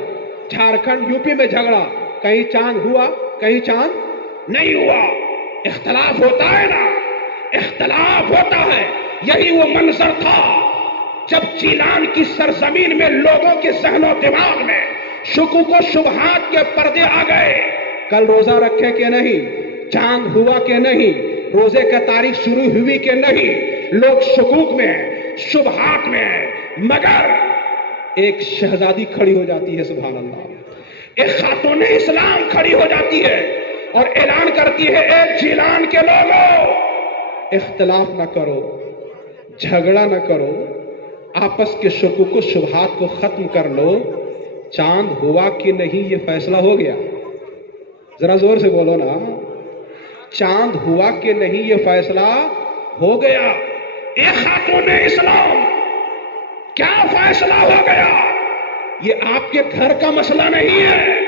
جھارکھنڈ یوپی میں جھگڑا. کہیں چاند ہوا کہیں چاند نہیں ہوا. اختلاف ہوتا ہے نا، اختلاف ہوتا ہے. یہی وہ منظر تھا جب چیلان کی سرزمین میں لوگوں کے ذہن و دماغ میں شکوک و شبہات کے پردے آ گئے. کل روزہ رکھے کہ نہیں، چاند ہوا کہ نہیں، روزے کا تاریخ شروع ہوئی کہ نہیں، لوگ شکوک میں ہیں، شبہات میں ہیں. مگر ایک شہزادی کھڑی ہو جاتی ہے، سبحان اللہ، ایک خاتون اسلام کھڑی ہو جاتی ہے اور اعلان کرتی ہے اے جیلان کے لوگوں، اختلاف نہ کرو، جھگڑا نہ کرو، آپس کے شکوک و شبہات کو ختم کر لو، چاند ہوا کہ نہیں یہ فیصلہ ہو گیا۔ ذرا زور سے بولو نا، چاند ہوا کہ نہیں یہ فیصلہ ہو گیا۔ اے خاتون اسلام، کیا فیصلہ ہو گیا؟ یہ آپ کے گھر کا مسئلہ نہیں ہے،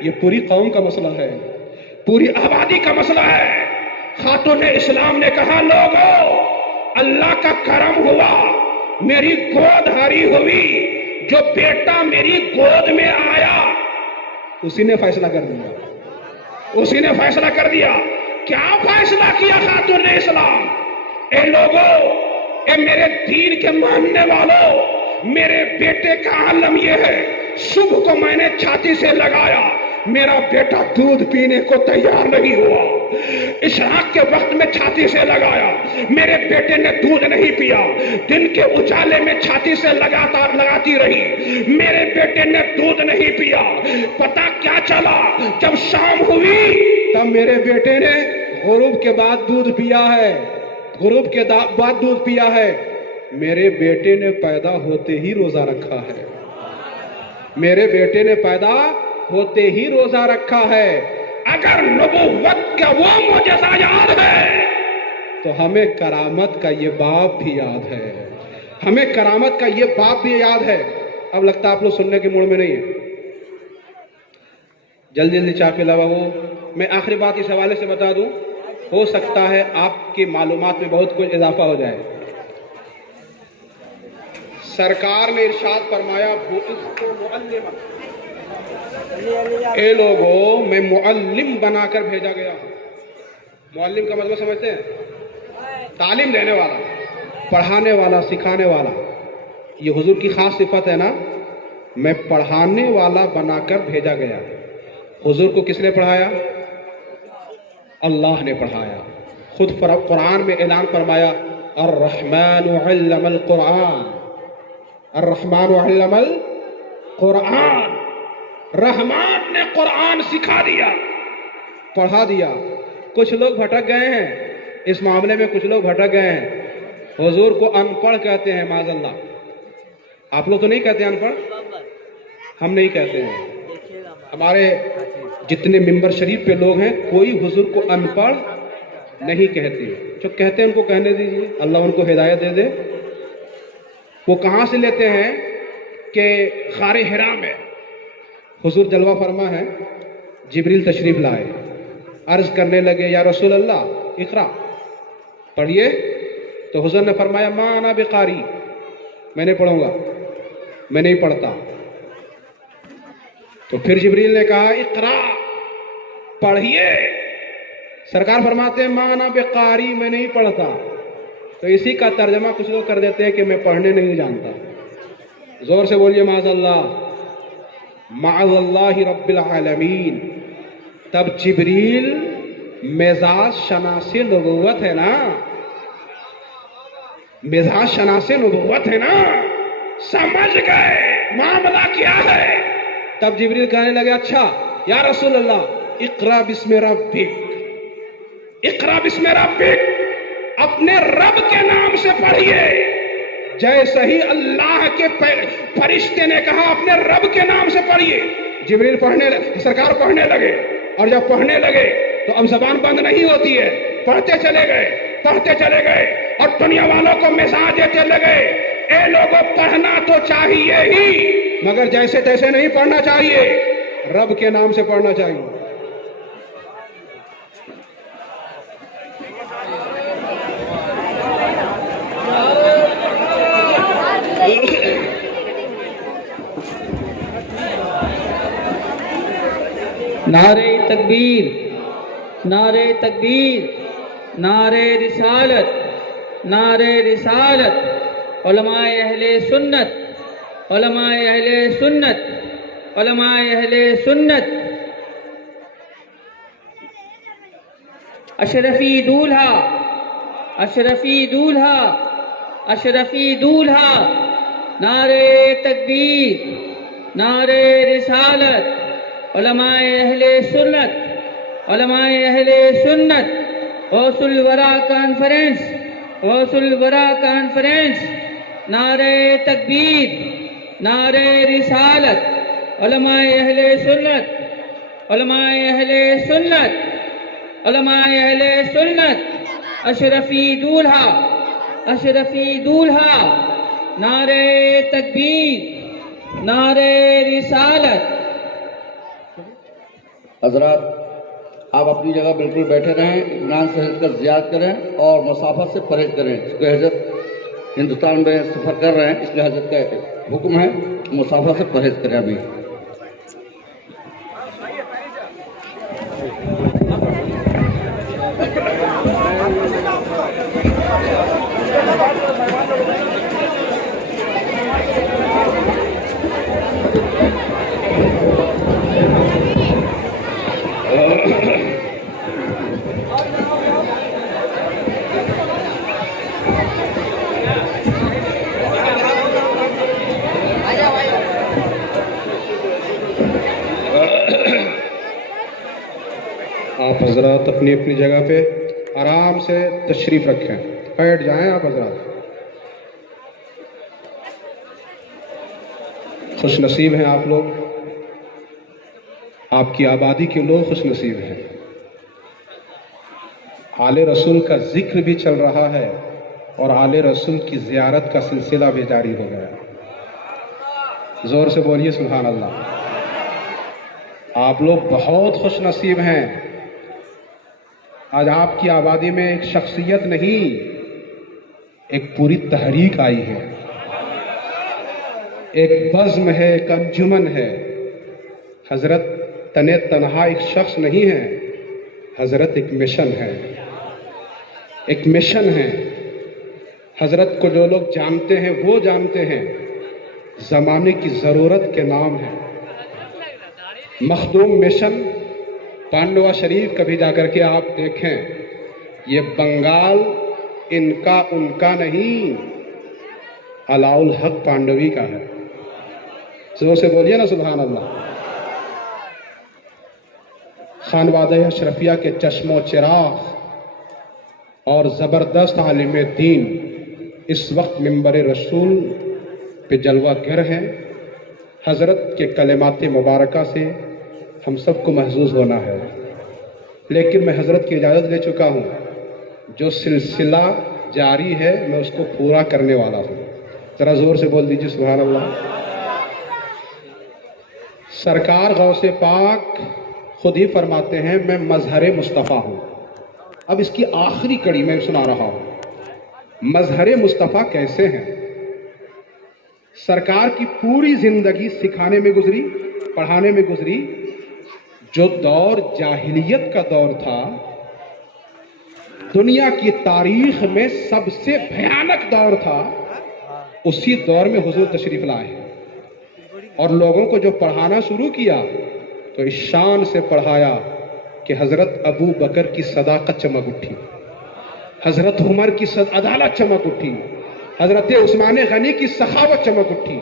یہ پوری قوم کا مسئلہ ہے، پوری آبادی کا مسئلہ ہے۔ خاتون اسلام نے کہا لوگوں، اللہ کا کرم ہوا، میری گود ہری ہوئی، جو بیٹا میری گود میں آیا اسی نے فیصلہ کر دیا، اسی نے فیصلہ کر دیا۔ کیا فیصلہ کیا خاتون اسلام؟ اے لوگوں، اے میرے دین کے ماننے والوں، میرے بیٹے کا عالم یہ ہے، صبح کو میں نے چھاتی سے لگایا، میرا بیٹا دودھ پینے کو تیار نہیں ہوا۔ اشراق کے وقت میں چھاتی سے لگایا، میرے بیٹے نے دودھ نہیں پیا۔ دن کے اجالے میں چھاتی سے لگاتی رہی، میرے بیٹے نے دودھ نہیں پیا۔ پتہ کیا چلا؟ جب شام ہوئی تب میرے بیٹے نے غروب کے بعد دودھ پیا ہے، غروب کے بعد دودھ پیا ہے۔ میرے بیٹے نے پیدا ہوتے ہی روزہ رکھا ہے، میرے بیٹے نے پیدا ہوتے ہی روزہ رکھا ہے۔ اگر نبوت کا وہ معجزہ یاد ہے تو ہمیں کرامت کا یہ باب بھی یاد ہے، ہمیں کرامت کا یہ باب بھی یاد ہے۔ اب لگتا ہے آپ لوگ سننے کے موڈ میں نہیں ہیں، جلدی جلدی چاہ پلا وہ۔ میں آخری بات اس حوالے سے بتا دوں، ہو سکتا ہے آپ کی معلومات میں بہت کچھ اضافہ ہو جائے۔ سرکار نے ارشاد فرمایا بُعِثْتُ مُعَلِّمًا، اے لوگوں میں معلم بنا کر بھیجا گیا ہوں۔ معلم کا مطلب سمجھتے ہیں؟ تعلیم دینے والا، پڑھانے والا، سکھانے والا۔ یہ حضور کی خاص صفت ہے نا، میں پڑھانے والا بنا کر بھیجا گیا۔ حضور کو کس نے پڑھایا؟ اللہ نے پڑھایا۔ خود قرآن میں اعلان فرمایا الرحمن علم القرآن، الرحمن علم القرآن، رحمان نے قرآن سکھا دیا، پڑھا دیا۔ کچھ لوگ بھٹک گئے ہیں اس معاملے میں، کچھ لوگ بھٹک گئے ہیں۔ حضور کو ان پڑھ کہتے ہیں، معاذ اللہ۔ آپ لوگ تو نہیں کہتے ان پڑھ؟ ہم نہیں کہتے ہیں۔ ہمارے جتنے ممبر شریف پہ لوگ ہیں، کوئی حضور کو ان پڑھ نہیں کہتے۔ جو کہتے ہیں ان کو کہنے دیجیے، اللہ ان کو ہدایت دے دے۔ وہ کہاں سے لیتے ہیں کہ غار حرا میں حضور جلوہ فرما ہے، جبریل تشریف لائے، عرض کرنے لگے یا رسول اللہ اقرا، پڑھیے۔ تو حضور نے فرمایا ما انا بقاری، میں نہیں پڑھوں گا، میں نہیں پڑھتا۔ تو پھر جبریل نے کہا اقرا، پڑھیے۔ سرکار فرماتے ہیں ما انا بقاری، میں نہیں پڑھتا۔ تو اسی کا ترجمہ کچھ لوگ کر دیتے ہیں کہ میں پڑھنے نہیں جانتا۔ زور سے بولیے معاذ اللہ، معاذ اللہ رب العالمین۔ تب جبریل مزاج شناس نبوت ہے نا، مزاج شناس نبوت ہے نا، سمجھ گئے معاملہ کیا ہے۔ تب جبریل کہنے لگے اچھا یا رسول اللہ اقرا بسم ربک، اقرا بسم ربک، اپنے رب کے نام سے پڑھیے۔ جیسے ہی اللہ کے فرشتے نے کہا اپنے رب کے نام سے پڑھیے، جبریل سرکار پڑھنے لگے، اور جب پڑھنے لگے تو اب زبان بند نہیں ہوتی ہے، پڑھتے چلے گئے، پڑھتے چلے گئے، اور دنیا والوں کو مزاج دیتے لگے اے لوگوں پڑھنا تو چاہیے ہی، مگر جیسے تیسے نہیں پڑھنا چاہیے، رب کے نام سے پڑھنا چاہیے۔ نعرہ تکبیر، نعرہ تکبیر، نعرہ رسالت، نعرہ رسالت۔ علماء اہل سنت، علماء اہل سنت، علماء اہل سنت۔ اشرفی دولہا، اشرفی دولہا، اشرفی دولہا۔ نعرہ تکبیر، نعرہ رسالت۔ علماء اہل سنت، علماء اہل سنت، غوث الورا کانفرنس، غوث الورا کانفرنس، نعرہ تکبیر، نعرہ رسالت، علماء اہل سنت، علماء اہل سنت، علماء اہل سنت، اشرفی دولہا، اشرفی دولہا، نعرہ تکبیر، نعرہ رسالت۔ حضرات آپ اپنی جگہ بالکل بیٹھے رہیں، اطمینان سے ہل کر زیارت کریں اور مسافت سے پرہیز کریں۔ اس کو حضرت ہندوستان میں سفر کر رہے ہیں، اس لیے حضرت کا حکم ہے مسافت سے پرہیز کریں۔ ابھی آپ حضرات اپنی اپنی جگہ پہ آرام سے تشریف رکھیں، بیٹھ جائیں آپ حضرات۔ خوش نصیب ہیں آپ لوگ، آپ کی آبادی کے لوگ خوش نصیب ہیں۔ آل رسول کا ذکر بھی چل رہا ہے اور آل رسول کی زیارت کا سلسلہ بھی جاری ہو گیا۔ زور سے بولیے سبحان اللہ۔ آپ لوگ بہت خوش نصیب ہیں۔ آج آپ کی آبادی میں ایک شخصیت نہیں، ایک پوری تحریک آئی ہے، ایک بزم ہے، ایک انجمن ہے۔ حضرت تنہا ایک شخص نہیں ہے، حضرت ایک مشن ہے، ایک مشن ہے۔ حضرت کو جو لوگ جانتے ہیں وہ جانتے ہیں، زمانے کی ضرورت کے نام ہے۔ مخدوم مشن پانڈوا شریف کبھی جا کر کے آپ دیکھیں، یہ بنگال ان کا نہیں، علاء الحق پانڈوی کا ہے۔ زور سے بولیے نا سبحان اللہ۔ خانوادہ اشرفیہ کے چشم و چراغ اور زبردست عالم دین اس وقت منبر رسول پہ جلوہ گر ہیں۔ حضرت کے کلمات مبارکہ سے ہم سب کو محظوظ ہونا ہے، لیکن میں حضرت کی اجازت لے چکا ہوں، جو سلسلہ جاری ہے میں اس کو پورا کرنے والا ہوں۔ ذرا زور سے بول دیجیے سبحان اللہ۔ سرکار غوث پاک خود ہی فرماتے ہیں میں مظہر مصطفیٰ ہوں۔ اب اس کی آخری کڑی میں سنا رہا ہوں، مظہر مصطفیٰ کیسے ہیں۔ سرکار کی پوری زندگی سکھانے میں گزری، پڑھانے میں گزری۔ جو دور جاہلیت کا دور تھا، دنیا کی تاریخ میں سب سے بھیانک دور تھا، اسی دور میں حضور تشریف لائے ہیں اور لوگوں کو جو پڑھانا شروع کیا تو اس شان سے پڑھایا کہ حضرت ابو بکر کی صداقت چمک اٹھی، حضرت عمر کی عدالت چمک اٹھی، حضرت عثمان غنی کی سخاوت چمک اٹھی،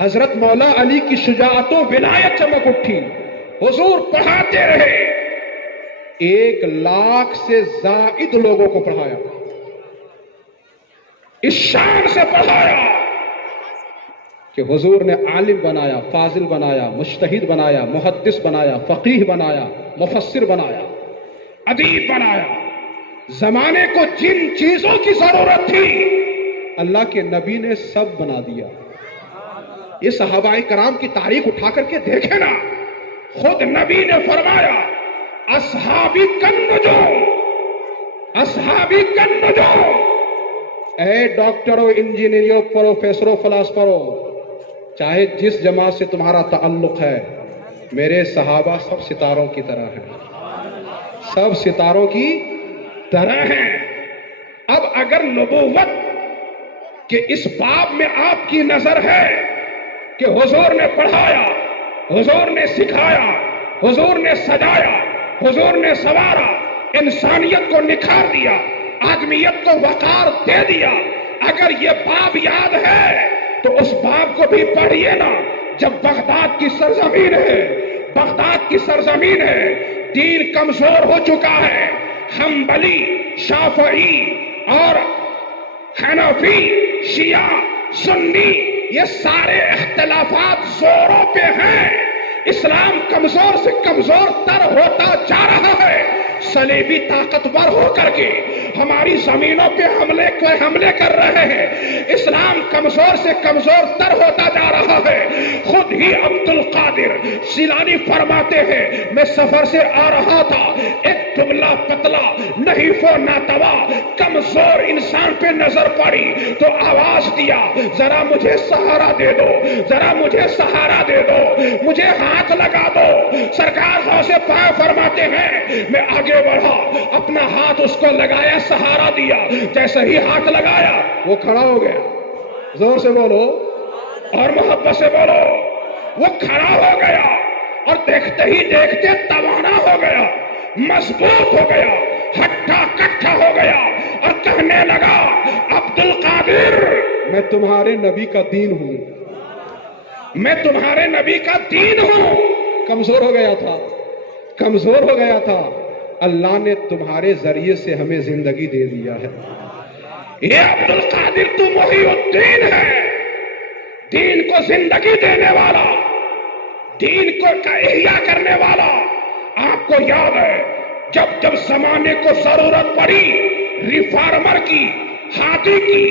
حضرت مولا علی کی شجاعت و ولایت چمک اٹھی۔ حضور پڑھاتے رہے، 1 لاکھ سے زائد لوگوں کو پڑھایا، اس شان سے پڑھایا کہ حضور نے عالم بنایا، فاضل بنایا، مجتہد بنایا، محدث بنایا، فقیہ بنایا، مفسر بنایا، ادیب بنایا۔ زمانے کو جن چیزوں کی ضرورت تھی اللہ کے نبی نے سب بنا دیا۔ یہ صحابہ کرام کی تاریخ اٹھا کر کے دیکھیں نا، خود نبی نے فرمایا اصحابی کالنجوم، اصحابی کالنجوم۔ اے ڈاکٹروں، انجینئروں، پروفیسروں، فلاسفروں، چاہے جس جماعت سے تمہارا تعلق ہے، میرے صحابہ سب ستاروں کی طرح ہیں، سب ستاروں کی طرح ہیں۔ اب اگر نبوت کہ اس باب میں آپ کی نظر ہے کہ حضور نے پڑھایا، حضور نے سکھایا، حضور نے سجایا، حضور نے سنوارا، انسانیت کو نکھار دیا، آدمیت کو وقار دے دیا، اگر یہ باب یاد ہے تو اس باب کو بھی پڑھیے نا۔ جب بغداد کی سرزمین ہے، بغداد کی سرزمین ہے، دین کمزور ہو چکا ہے. حنبلی، شافعی اور حنفی، شیعہ، سنی، یہ سارے اختلافات زوروں پہ ہیں. اسلام کمزور سے کمزور تر ہوتا جا رہا ہے. صلیبی طاقتور ہو کر کے ہماری زمینوں پہ حملے کر رہے ہیں. اسلام کمزور سے کمزور تر ہوتا جا رہا ہے. خود ہی عبد القادر جیلانی فرماتے ہیں میں سفر سے آ رہا تھا, ایک دبلا پتلا نحیف و ناتوا کمزور انسان پہ نظر پڑی تو آواز دیا ذرا مجھے سہارا دے دو, ذرا مجھے سہارا دے دو, مجھے ہاتھ لگا دو. سرکار غوث پاک فرماتے ہیں میں آگے بڑھا, اپنا ہاتھ اس کو لگایا, سہارا دیا. جیسے ہی ہاتھ لگایا وہ کھڑا ہو گیا. زور سے بولو اور محبت سے بولو. وہ کھڑا ہو گیا اور دیکھتے ہی دیکھتے توانا ہو گیا, مضبوط ہو گیا, ہٹھا کٹھا ہو گیا اور کہنے لگا عبد القادر میں تمہارے نبی کا دین ہوں. میں تمہارے نبی کا دین ہوں. کمزور ہو گیا تھا, کمزور ہو گیا تھا. اللہ نے تمہارے ذریعے سے ہمیں زندگی دے دیا ہے. یہ عبد القادر تو محی الدین ہے, دین کو زندگی دینے والا, دین کو احیا کرنے والا. آپ کو یاد ہے جب جب زمانے کو ضرورت پڑی ریفارمر کی, ہاتھی کی,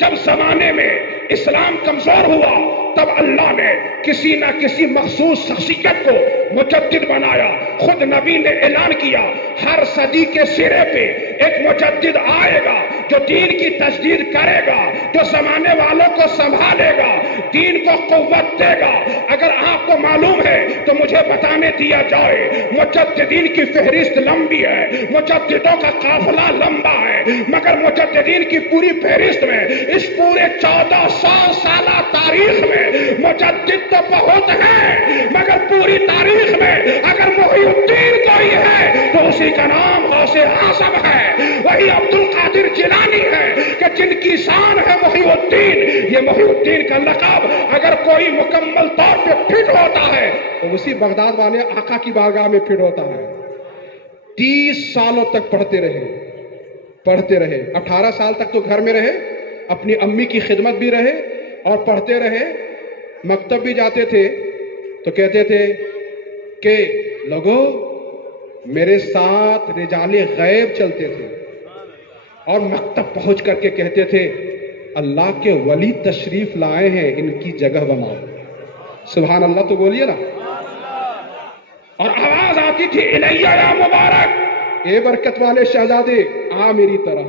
جب زمانے میں اسلام کمزور ہوا تب اللہ نے کسی نہ کسی مخصوص شخصیت کو مجدد بنایا. خود نبی نے اعلان کیا ہر صدی کے سرے پہ ایک مجدد آئے گا جو دین کی تجدید کرے گا, جو زمانے والوں کو سنبھالے گا, دین کو قوت دے گا. اگر آپ کو معلوم ہے تو مجھے بتانے دیا جائے. مجددین کی فہرست لمبی ہے, مجددوں کا قافلہ لمبا ہے, مگر مجددین کی پوری فہرست میں اس پورے 1400 سالہ تاریخ میں مجدد تو بہت ہیں, مگر پوری تاریخ میں اگر محی الدین کوئی ہے تو اسی کا نام غوث اعظم ہے. وہی عبد القادر جیلانی ہے کہ جن کی شان ہے محی الدین. یہ محی الدین کا لقب اگر کوئی مکمل طور پہ فٹ ہوتا ہے تو اسی بغداد والے آقا کی بارگاہ میں فٹ ہوتا ہے. 30 سالوں تک پڑھتے رہے. 18 سال تک تو گھر میں رہے, اپنی امی کی خدمت بھی رہے اور پڑھتے رہے. مکتب بھی جاتے تھے تو کہتے تھے کہ لوگوں میرے ساتھ رجال غیب چلتے تھے, اور مکتب پہنچ کر کے کہتے تھے اللہ کے ولی تشریف لائے ہیں, ان کی جگہ بناؤ. سبحان اللہ تو بولیے نا. اور آواز آتی تھی الیہ یا مبارک, اے برکت والے شہزادے آ میری طرف.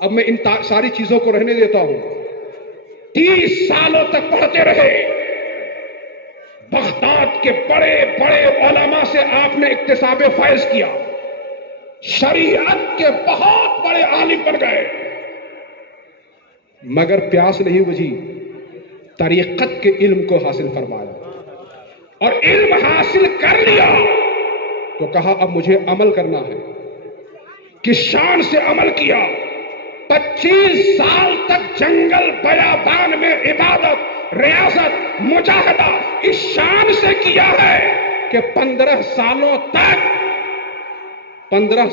اب میں ان ساری چیزوں کو رہنے دیتا ہوں. 30 سالوں تک پڑھتے رہے. بغداد کے بڑے بڑے علماء سے آپ نے اکتساب فیض کیا, شریعت کے بہت بڑے عالم بن گئے, مگر پیاس نہیں بجھی, طریقت کے علم کو حاصل فرمایا. اور علم حاصل کر لیا تو کہا اب مجھے عمل کرنا ہے. کس شان سے عمل کیا؟ 25 سال تک جنگل بیابان میں عبادت, ریاضت, مجاہدہ اس شان سے کیا ہے کہ 15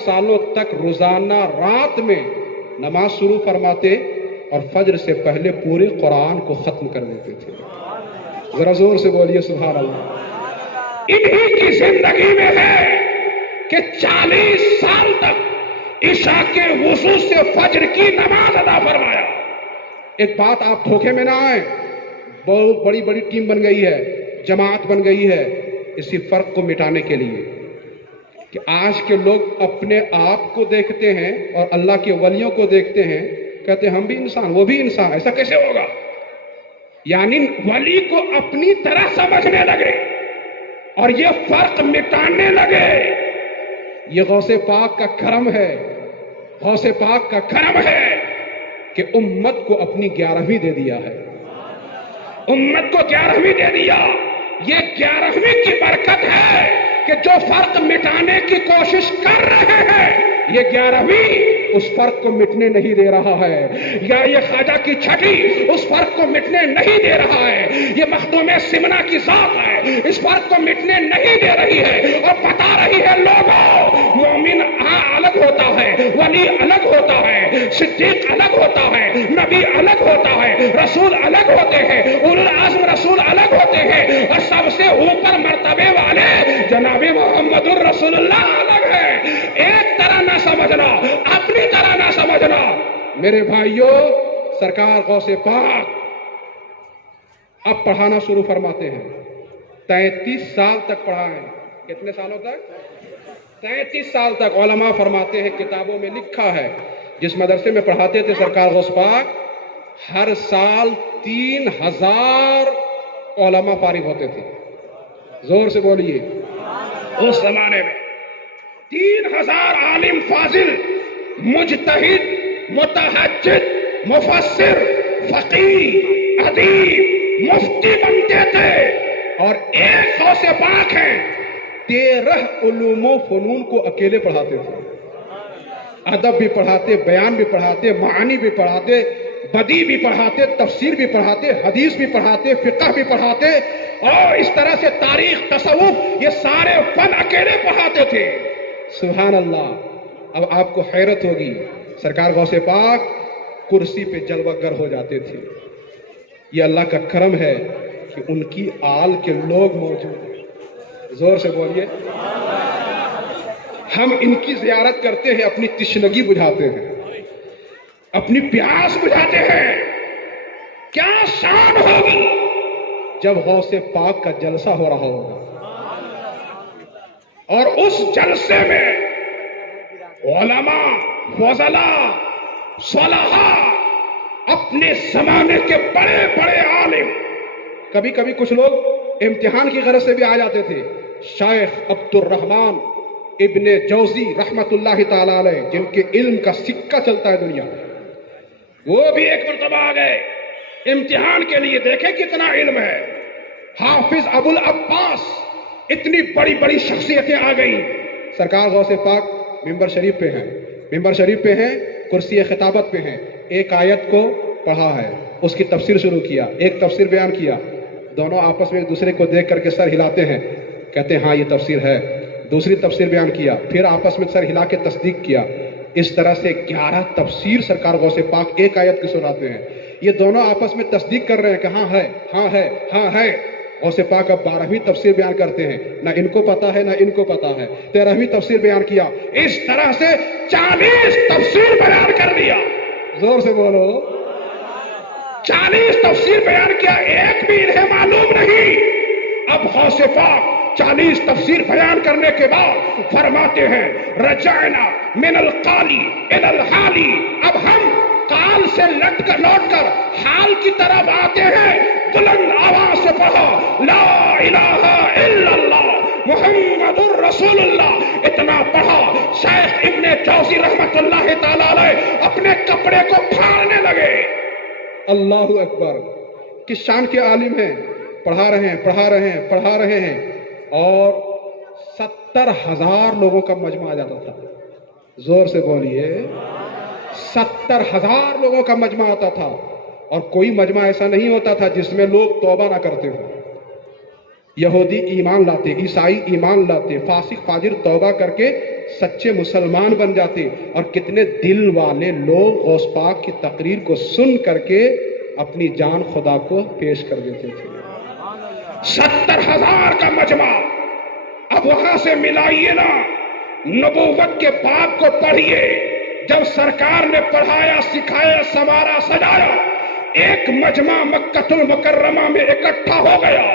سالوں تک روزانہ رات میں نماز شروع فرماتے اور فجر سے پہلے پورے قرآن کو ختم کر دیتے تھے. ذرا زور سے بولیے سبحان اللہ. انہی کی زندگی میں ہے کہ 40 سال تک عشاء کے وضو سے فجر کی نماز ادا فرمایا. ایک بات آپ دھوکے میں نہ آئیں, بہت بڑی بڑی ٹیم بن گئی ہے, جماعت بن گئی ہے اسی فرق کو مٹانے کے لیے کہ آج کے لوگ اپنے آپ کو دیکھتے ہیں اور اللہ کے ولیوں کو دیکھتے ہیں, کہتے ہیں ہم بھی انسان وہ بھی انسان. ایسا کیسے ہوگا؟ یعنی ولی کو اپنی طرح سمجھنے لگے اور یہ فرق مٹانے لگے. یہ غوث پاک کا کرم ہے, غوث پاک کا کرم ہے کہ امت کو اپنی 11ویں دے دیا ہے. امت کو 11ویں دے دیا. یہ 11ویں کی برکت ہے کہ جو فرق مٹانے کی کوشش کر رہے ہیں یہ 11ویں اس فرق کو مٹنے نہیں دے رہا ہے، یا یہ خواجہ کی چھٹی اس فرق کو مٹنے نہیں دے رہا ہے، یہ مخدوم سمنا کی ذات ہے اس فرق کو مٹنے نہیں دے رہی ہے، اور بتا رہی ہے لوگوں مومن الگ ہوتا ہے، ولی الگ ہوتا ہے، صدیق الگ ہوتا ہے، نبی الگ ہوتا ہے، رسول الگ ہوتے ہیں، اولو العزم رسول الگ ہوتے ہیں، اور سب سے اوپر مرتبے والے جناب محمد الرسول اللہ الگ ہے۔ ایک طرح نہ سمجھنا، اپنی طرح نہ سمجھنا۔ میرے بھائیوں، سرکار غوث پاک اب پڑھانا شروع فرماتے ہیں۔ 33 سال تک پڑھائیں۔ کتنے سالوں تک؟ 33 سال تک۔ علماء فرماتے ہیں، کتابوں میں لکھا ہے، جس مدرسے میں پڑھاتے تھے سرکار غوث پاک، ہر سال 3000 علماء فارغ ہوتے تھے۔ زور سے بولیے۔ اس زمانے میں 3000 عالم فاضل، مجتہد، متحجد، مفسر، فقیہ، ادیب، مفتی بنتے تھے، اور ایک غوث پاک ہیں 13 علوم و فنون کو اکیلے پڑھاتے تھے۔ ادب بھی پڑھاتے، بیان بھی پڑھاتے، معانی بھی پڑھاتے، بدیع بھی پڑھاتے، تفسیر بھی پڑھاتے، حدیث بھی پڑھاتے، فقہ بھی پڑھاتے، اور اس طرح سے تاریخ، تصوف، یہ سارے فن اکیلے پڑھاتے تھے۔ سبحان اللہ۔ اب آپ کو حیرت ہوگی، سرکار غوث پاک کرسی پہ جلوہ گر ہو جاتے تھے۔ یہ اللہ کا کرم ہے کہ ان کی آل کے لوگ موجود ہیں۔ زور سے بولیے۔ ہم ان کی زیارت کرتے ہیں، اپنی تشنگی بجھاتے ہیں، اپنی پیاس بجھاتے ہیں۔ کیا شان ہوگی جب غوث پاک کا جلسہ ہو رہا ہوگا، اور اس جلسے میں علماء، فضلاء، صلحاء، اپنے زمانے کے بڑے بڑے عالم، کبھی کبھی کچھ لوگ امتحان کی غرض سے بھی آ جاتے تھے۔ شیخ عبد الرحمن ابن جوزی رحمت اللہ تعالی علیہ، جن کے علم کا سکہ چلتا ہے دنیا میں، وہ بھی ایک مرتبہ آ گئے امتحان کے لیے۔ دیکھیں کتنا علم ہے۔ حافظ ابو العباس، اتنی بڑی بڑی شخصیتیں آ گئی۔ سرکار غوث پاک ممبر شریف پہ ہیں، ممبر شریف پہ ہیں، کرسی خطابت پہ ہیں۔ ایک آیت کو پڑھا ہے، اس کی تفسیر شروع کیا، ایک تفسیر بیان کیا۔ دونوں آپس میں ایک دوسرے کو دیکھ کر کے سر ہلاتے ہیں، کہتے ہیں ہاں یہ تفسیر ہے۔ دوسری تفسیر بیان کیا، پھر آپس میں سر ہلا کے تصدیق کیا۔ اس طرح سے 11 تفسیر سرکار غوث پاک ایک آیت کی سناتے ہیں۔ یہ دونوں آپس میں تصدیق کر رہے ہیں کہ ہاں ہے، ہاں ہے، ہاں ہے۔ غوث پاک اب 12ویں تفسیر بیان کرتے ہیں، نہ ان کو پتا ہے نہ ان کو پتا ہے۔ 13ویں تفسیر بیان کیا۔ اس طرح سے 40 تفسیر بیان کر دیا۔ زور سے بولو۔ 40 تفسیر بیان کیا، ایک بھی انہیں معلوم نہیں۔ اب غوث پاک 40 تفسیر بیان کرنے کے بعد فرماتے ہیں، رجعنا من القالی الى الحالی، اب ہم قال سے لوٹ کر حال کی طرف آتے ہیں۔ بلند آواز سے پڑھو، لا الہ الا اللہ محمد الرسول اللہ۔ اتنا پڑھا، شیخ ابن جوزی رحمت اللہ تعالی علیہ اپنے کپڑے کو پھاڑنے لگے۔ اللہ اکبر۔ کس شان کے عالم ہیں، پڑھا رہے ہیں، پڑھا رہے ہیں، پڑھا رہے ہیں، اور 70,000 لوگوں کا مجمع آ جاتا تھا۔ زور سے بولیے۔ 70,000 لوگوں کا مجمع آتا تھا، اور کوئی مجمع ایسا نہیں ہوتا تھا جس میں لوگ توبہ نہ کرتے ہوں۔ یہودی ایمان لاتے، عیسائی ایمان لاتے، فاسق فاجر توبہ کر کے سچے مسلمان بن جاتے، اور کتنے دل والے لوگ غوث پاک کی تقریر کو سن کر کے اپنی جان خدا کو پیش کر دیتے تھے۔ 70,000 کا مجمع۔ اب وہاں سے ملائیے نا، نبوت کے باب کو پڑھیے۔ جب سرکار نے پڑھایا، سکھایا، سنوارا، سجایا، ایک مجمع مکہ المکرمہ میں اکٹھا ہو گیا،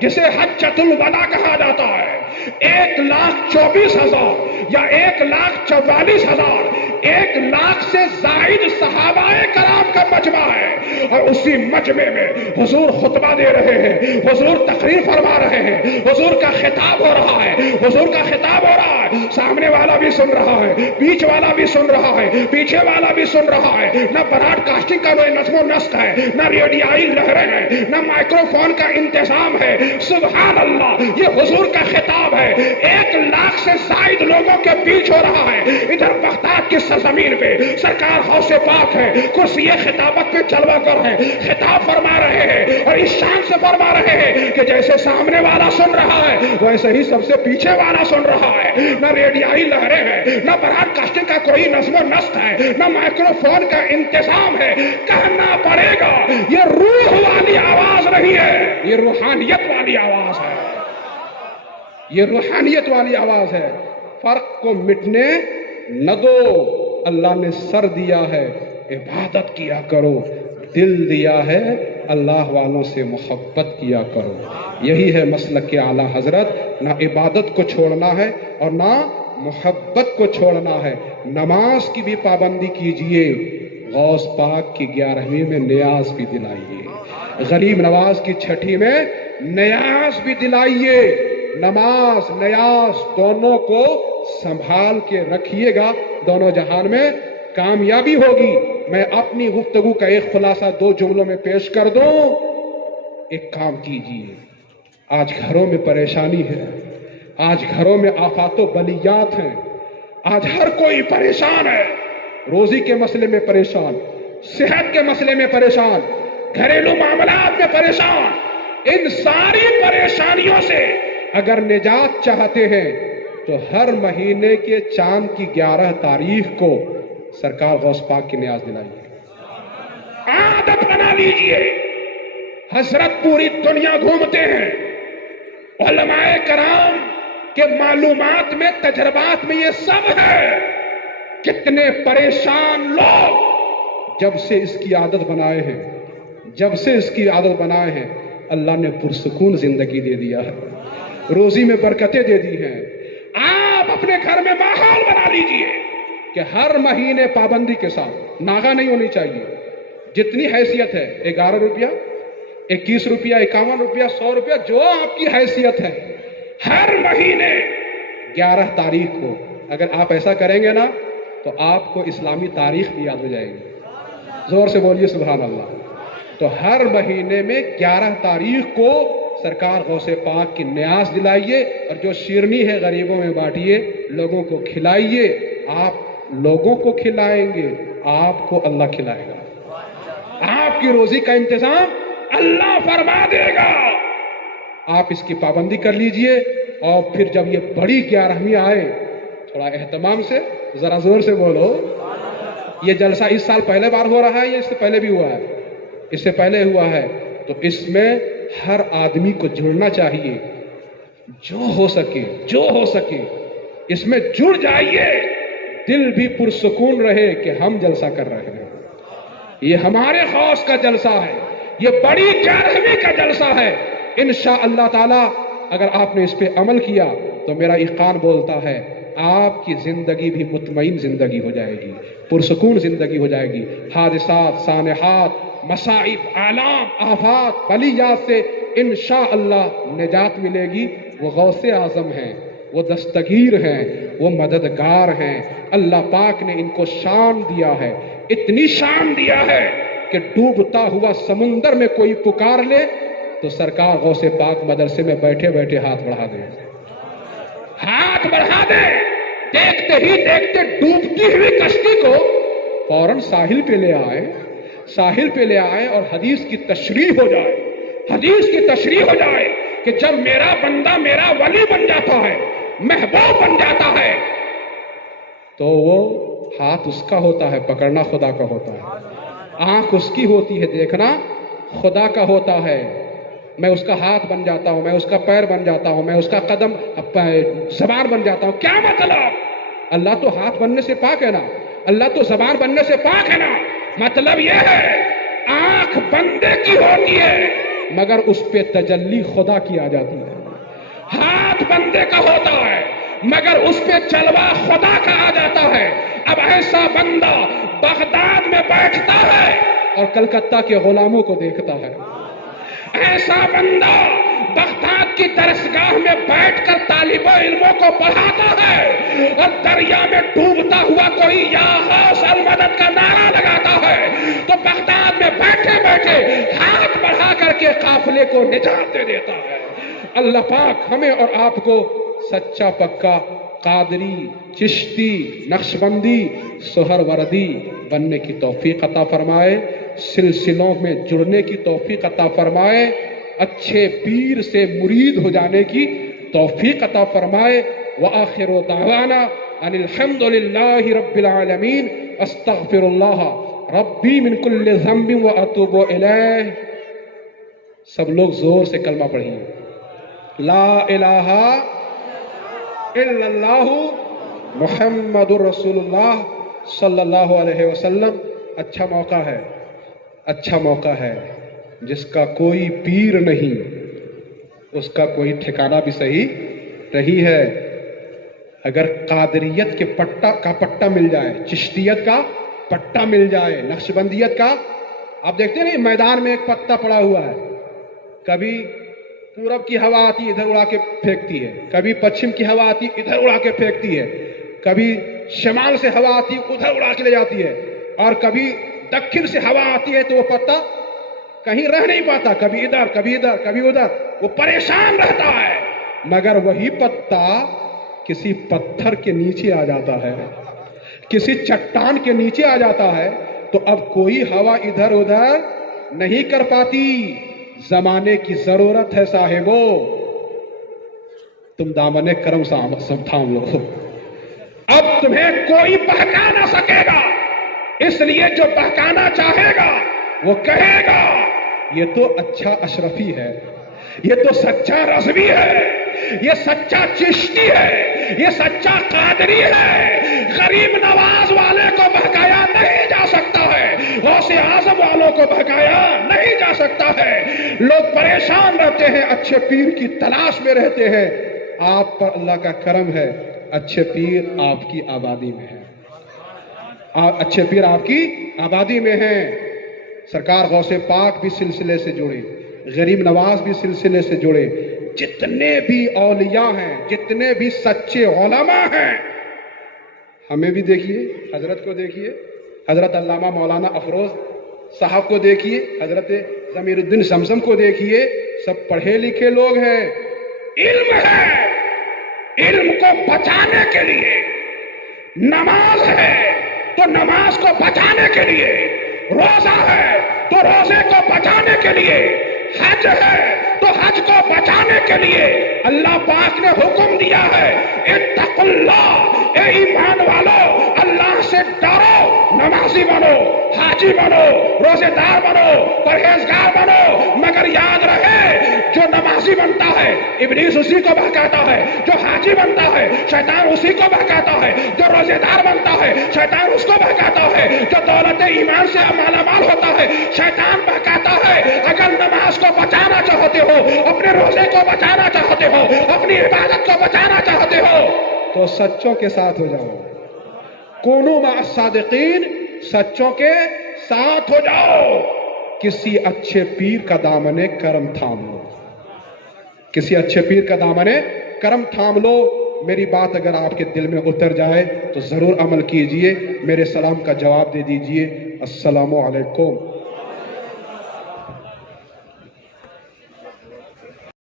جسے حجۃ الوداع کہا جاتا ہے۔ 1,24,000 یا 1,44,000، 1 لاکھ سے زائد صحابہ کرام کا مجمع ہے، اور اسی مجمع میں حضور خطبہ دے رہے ہیں، حضور تقریر فرما رہے ہیں، حضور کا خطاب ہو رہا ہے، حضور کا خطاب ہو رہا ہے، سامنے والا بھی سن رہا ہے، بیچ والا بھی سن رہا ہے، پیچھے والا بھی سن رہا ہے، نہ براڈ کاسٹنگ کا کوئی نظم و نسق ہے، نہ ریڈیائی لہریں ہیں، نہ مائکرو فون کا انتظام ہے، سبحان اللہ، یہ حضور کا خطاب ہے، 1,00,000 سے زائد لوگوں کے بیچ ہو رہا ہے، ادھر بغداد کی سرزمین پہ سرکار غوث پاک ہے، کرسی خطابت پہ جلوہ گر ہے، خطاب فرما رہے ہیں، اور اس شان سے فرما رہے ہیں کہ جیسے سامنے والا سن رہا ہے ویسے ہی سب سے پیچھے والا سن رہا ہے، نہ ریڈیائی لہریں ہیں، نہ براڈ کاسٹنگ کا کوئی نظم و نسق ہے، نہ مائکرو فون کا انتظام ہے، کہنا پڑے گا یہ روح والی آواز نہیں ہے، یہ روحانیت والی آواز ہے، یہ روحانیت والی آواز ہے۔ فرق کو مٹنے نہ دو، اللہ نے سر دیا ہے عبادت کیا کرو، دل دیا ہے اللہ والوں سے محبت کیا کرو، یہی ہے مسلک کے اعلیٰ حضرت، نہ عبادت کو چھوڑنا ہے اور نہ محبت کو چھوڑنا ہے۔ نماز کی بھی پابندی کیجئے، غوث پاک کی 11ویں میں نیاز بھی دلائیے، غریب نواز کی 6ٹھی میں نیاز بھی دلائیے، نماز نیاز دونوں کو سنبھال کے رکھیے گا، دونوں جہان میں کامیابی ہوگی۔ میں اپنی گفتگو کا ایک خلاصہ 2 جملوں میں پیش کر دوں۔ ایک کام کیجئے، آج گھروں میں پریشانی ہے، آج گھروں میں آفات و بلیات ہیں، آج ہر کوئی پریشان ہے، روزی کے مسئلے میں پریشان، صحت کے مسئلے میں پریشان، گھریلو معاملات میں پریشان۔ ان ساری پریشانیوں سے اگر نجات چاہتے ہیں تو ہر مہینے کے چاند کی 11 تاریخ کو سرکار غوث پاک کی نیاز دلائیے، عادت بنا لیجئے۔ حضرت پوری دنیا گھومتے ہیں، علماء کرام کے معلومات میں، تجربات میں یہ سب ہے، کتنے پریشان لوگ جب سے اس کی عادت بنائے ہیں، جب سے اس کی عادت بنائے ہیں، اللہ نے پرسکون زندگی دے دیا ہے، روزی میں برکتیں دے دی ہیں۔ آپ اپنے گھر میں ماحول بنا لیجئے کہ ہر مہینے پابندی کے ساتھ، ناغہ نہیں ہونی چاہیے، جتنی حیثیت ہے، 11 روپیہ، 21 روپیہ، 51 روپیہ، 100 روپیہ، جو آپ کی حیثیت ہے، ہر مہینے 11 تاریخ کو اگر آپ ایسا کریں گے نا تو آپ کو اسلامی تاریخ بھی یاد ہو جائے گی۔ زور سے بولیے سبحان اللہ۔ تو ہر مہینے میں 11 تاریخ کو سرکار غوث پاک کی نیاز دلائیے، اور جو شیرنی ہے غریبوں میں بانٹیے، لوگوں کو کھلائیے۔ آپ لوگوں کو کھلائیں گے، آپ کو اللہ کھلائے گا، آپ کی روزی کا انتظام اللہ فرما دے گا۔ آپ اس کی پابندی کر لیجئے، اور پھر جب یہ بڑی 11ویں آئے، تھوڑا اہتمام سے، ذرا زور سے بولو۔ یہ جلسہ اس سال پہلے بار ہو رہا ہے یا اس سے پہلے بھی ہوا ہے؟ اس سے پہلے ہوا ہے۔ تو اس میں ہر آدمی کو جڑنا چاہیے، جو ہو سکے اس میں جڑ جائیے، دل بھی پرسکون رہے کہ ہم جلسہ کر رہے ہیں، یہ ہمارے غوث کا جلسہ ہے، یہ بڑی 11ویں کا جلسہ ہے۔ انشاءاللہ تعالی اگر آپ نے اس پہ عمل کیا تو میرا ایقان بولتا ہے آپ کی زندگی بھی مطمئن زندگی ہو جائے گی، پرسکون زندگی ہو جائے گی، حادثات، سانحات، مصائب، آلام، آفات، بلیات سے انشاءاللہ نجات ملے گی۔ وہ غوث اعظم ہیں، وہ دستگیر ہیں، وہ مددگار ہیں۔ اللہ پاک نے ان کو شان دیا ہے، اتنی شان دیا ہے کہ ڈوبتا ہوا سمندر میں کوئی پکار لے تو سرکار غوث پاک مدرسے میں بیٹھے بیٹھے ہاتھ بڑھا دیں، ہاتھ بڑھا دیں، دیکھتے ہی دیکھتے ڈوبتی ہوئی کشتی کو فوراً ساحل پہ لے آئے اور حدیث کی تشریح ہو جائے کہ جب میرا بندہ میرا ولی بن جاتا ہے، محبوب بن جاتا ہے، تو وہ ہاتھ اس کا ہوتا ہے، پکڑنا خدا کا ہوتا ہے، آنکھ اس کی ہوتی ہے، دیکھنا خدا کا ہوتا ہے۔ میں اس کا ہاتھ بن جاتا ہوں، میں اس کا پیر بن جاتا ہوں، میں اس کا قدم زبان بن جاتا ہوں۔ کیا مطلب؟ اللہ تو ہاتھ بننے سے پاک ہے نا، اللہ تو زبان بننے سے پاک ہے نا۔ مطلب یہ ہے آنکھ بندے کی ہوتی ہے مگر اس پہ تجلی خدا کی آ جاتی ہے، ہاتھ بندے کا ہوتا ہے مگر اس پہ جلوہ خدا کا آ جاتا ہے۔ اب ایسا بندہ بغداد میں بیٹھتا ہے، اور کلکتہ کے غلاموں کو دیکھتا ہے. ایسا بندہ بغداد کی درسگاہ میں بیٹھ کر طالب علموں کو پڑھاتا ہے اور دریا میں ڈوبتا ہوا کوئی یا غوث المدد کا نعرہ لگاتا ہے تو بغداد میں بیٹھے بیٹھے ہاتھ بڑھا کر کے قافلے کو نجات دے دیتا ہے. اللہ پاک ہمیں اور آپ کو سچا پکا قادری، چشتی، نقشبندی، سہروردی بننے کی توفیق عطا فرمائے، سلسلوں میں جڑنے کی توفیق عطا فرمائے، اچھے پیر سے مرید ہو جانے کی توفیق عطا فرمائے. وآخر دعوانا ان الحمد للہ رب العالمین. استغفر اللہ ربی من کل ذنب واتوب الیہ. سب لوگ زور سے کلمہ پڑھیے. لا الہ الا اللہ محمد الرسول اللہ صلی اللہ علیہ وسلم. اچھا موقع ہے، اچھا موقع ہے. جس کا کوئی پیر نہیں اس کا کوئی ٹھکانہ بھی صحیح نہیں ہے. اگر قادریت کے پٹا مل جائے، چشتیت کا پٹا مل جائے، نقشبندیت کا، آپ دیکھتے ہیں نا میدان میں ایک پتا پڑا ہوا ہے، کبھی پورب کی ہوا آتی ادھر اڑا کے پھینکتی ہے، کبھی پچھم کی ہوا آتی ادھر اڑا کے پھینکتی ہے، کبھی شمال سے ہوا آتی ادھر اڑا کے لے جاتی ہے، اور کبھی دکھن سے ہوا آتی ہے تو وہ پتا کہیں رہ نہیں پاتا، کبھی ادھر کبھی ادھر کبھی ادھر، وہ پریشان رہتا ہے. مگر وہی پتا کسی پتھر کے نیچے آ جاتا ہے، کسی چٹان کے نیچے آ جاتا ہے تو اب کوئی ہوا ادھر ادھر نہیں کر پاتی. زمانے کی ضرورت ہے صاحبو، تم دامن کرم سب تھام لو. اب تمہیں کوئی بہکا نہ سکے گا، اس لیے جو بہکانا چاہے گا وہ کہے گا یہ تو اچھا اشرفی ہے، یہ تو سچا رضوی ہے، یہ سچا چشتی ہے، یہ سچا قادری ہے. غریب نواز والے کو بہکایا نہیں جا سکتا ہے، غوث اعظم والوں کو بہکایا نہیں جا سکتا ہے. لوگ پریشان رہتے ہیں، اچھے پیر کی تلاش میں رہتے ہیں. آپ پر اللہ کا کرم ہے، اچھے پیر آپ کی آبادی میں ہیں، اچھے پیر آپ کی آبادی میں ہیں. سرکار غوث پاک بھی سلسلے سے جڑے، غریب نواز بھی سلسلے سے جڑے. جتنے بھی اولیاء ہیں، جتنے بھی سچے علماء ہیں، ہمیں بھی دیکھیے، حضرت کو دیکھیے، حضرت علامہ مولانا افروز صاحب کو دیکھیے، حضرت ضمیر الدین زمزم کو دیکھیے، سب پڑھے لکھے لوگ ہیں. علم ہے، علم کو بچانے کے لیے. نماز ہے تو نماز کو بچانے کے لیے، روزہ ہے تو روزے کو بچانے کے لیے، حج ہے تو حج کو بچانے کے لیے اللہ پاک نے حکم دیا ہے اتقوا اللہ. اے ایمان والو، اللہ سے ڈرو، نمازی بنو، حاجی بنو، روزے دار بنو، پرہیزگار بنو. مگر یاد رہے جو نمازی بنتا ہے ابلیس اسی کو بہکاتا ہے، جو حاجی بنتا ہے شیطان اسی کو بہکاتا ہے، جو روزے دار بنتا ہے شیطان اس کو بہکاتا ہے، جو دولت ایمان سے مالا مال ہوتا ہے شیطان بہکاتا ہے. اگر نماز کو بچانا چاہتے ہو، اپنے روزے کو بچانا چاہتے ہو، اپنی عبادت کو بچانا چاہتے ہو تو سچوں کے ساتھ ہو جاؤ. کونوا مع الصادقین، سچوں کے ساتھ ہو جاؤ. کسی اچھے پیر کا دامن کرم تھام لو، کسی اچھے پیر کا دامن کرم تھام لو. میری بات اگر آپ کے دل میں اتر جائے تو ضرور عمل کیجئے. میرے سلام کا جواب دے دیجئے. السلام علیکم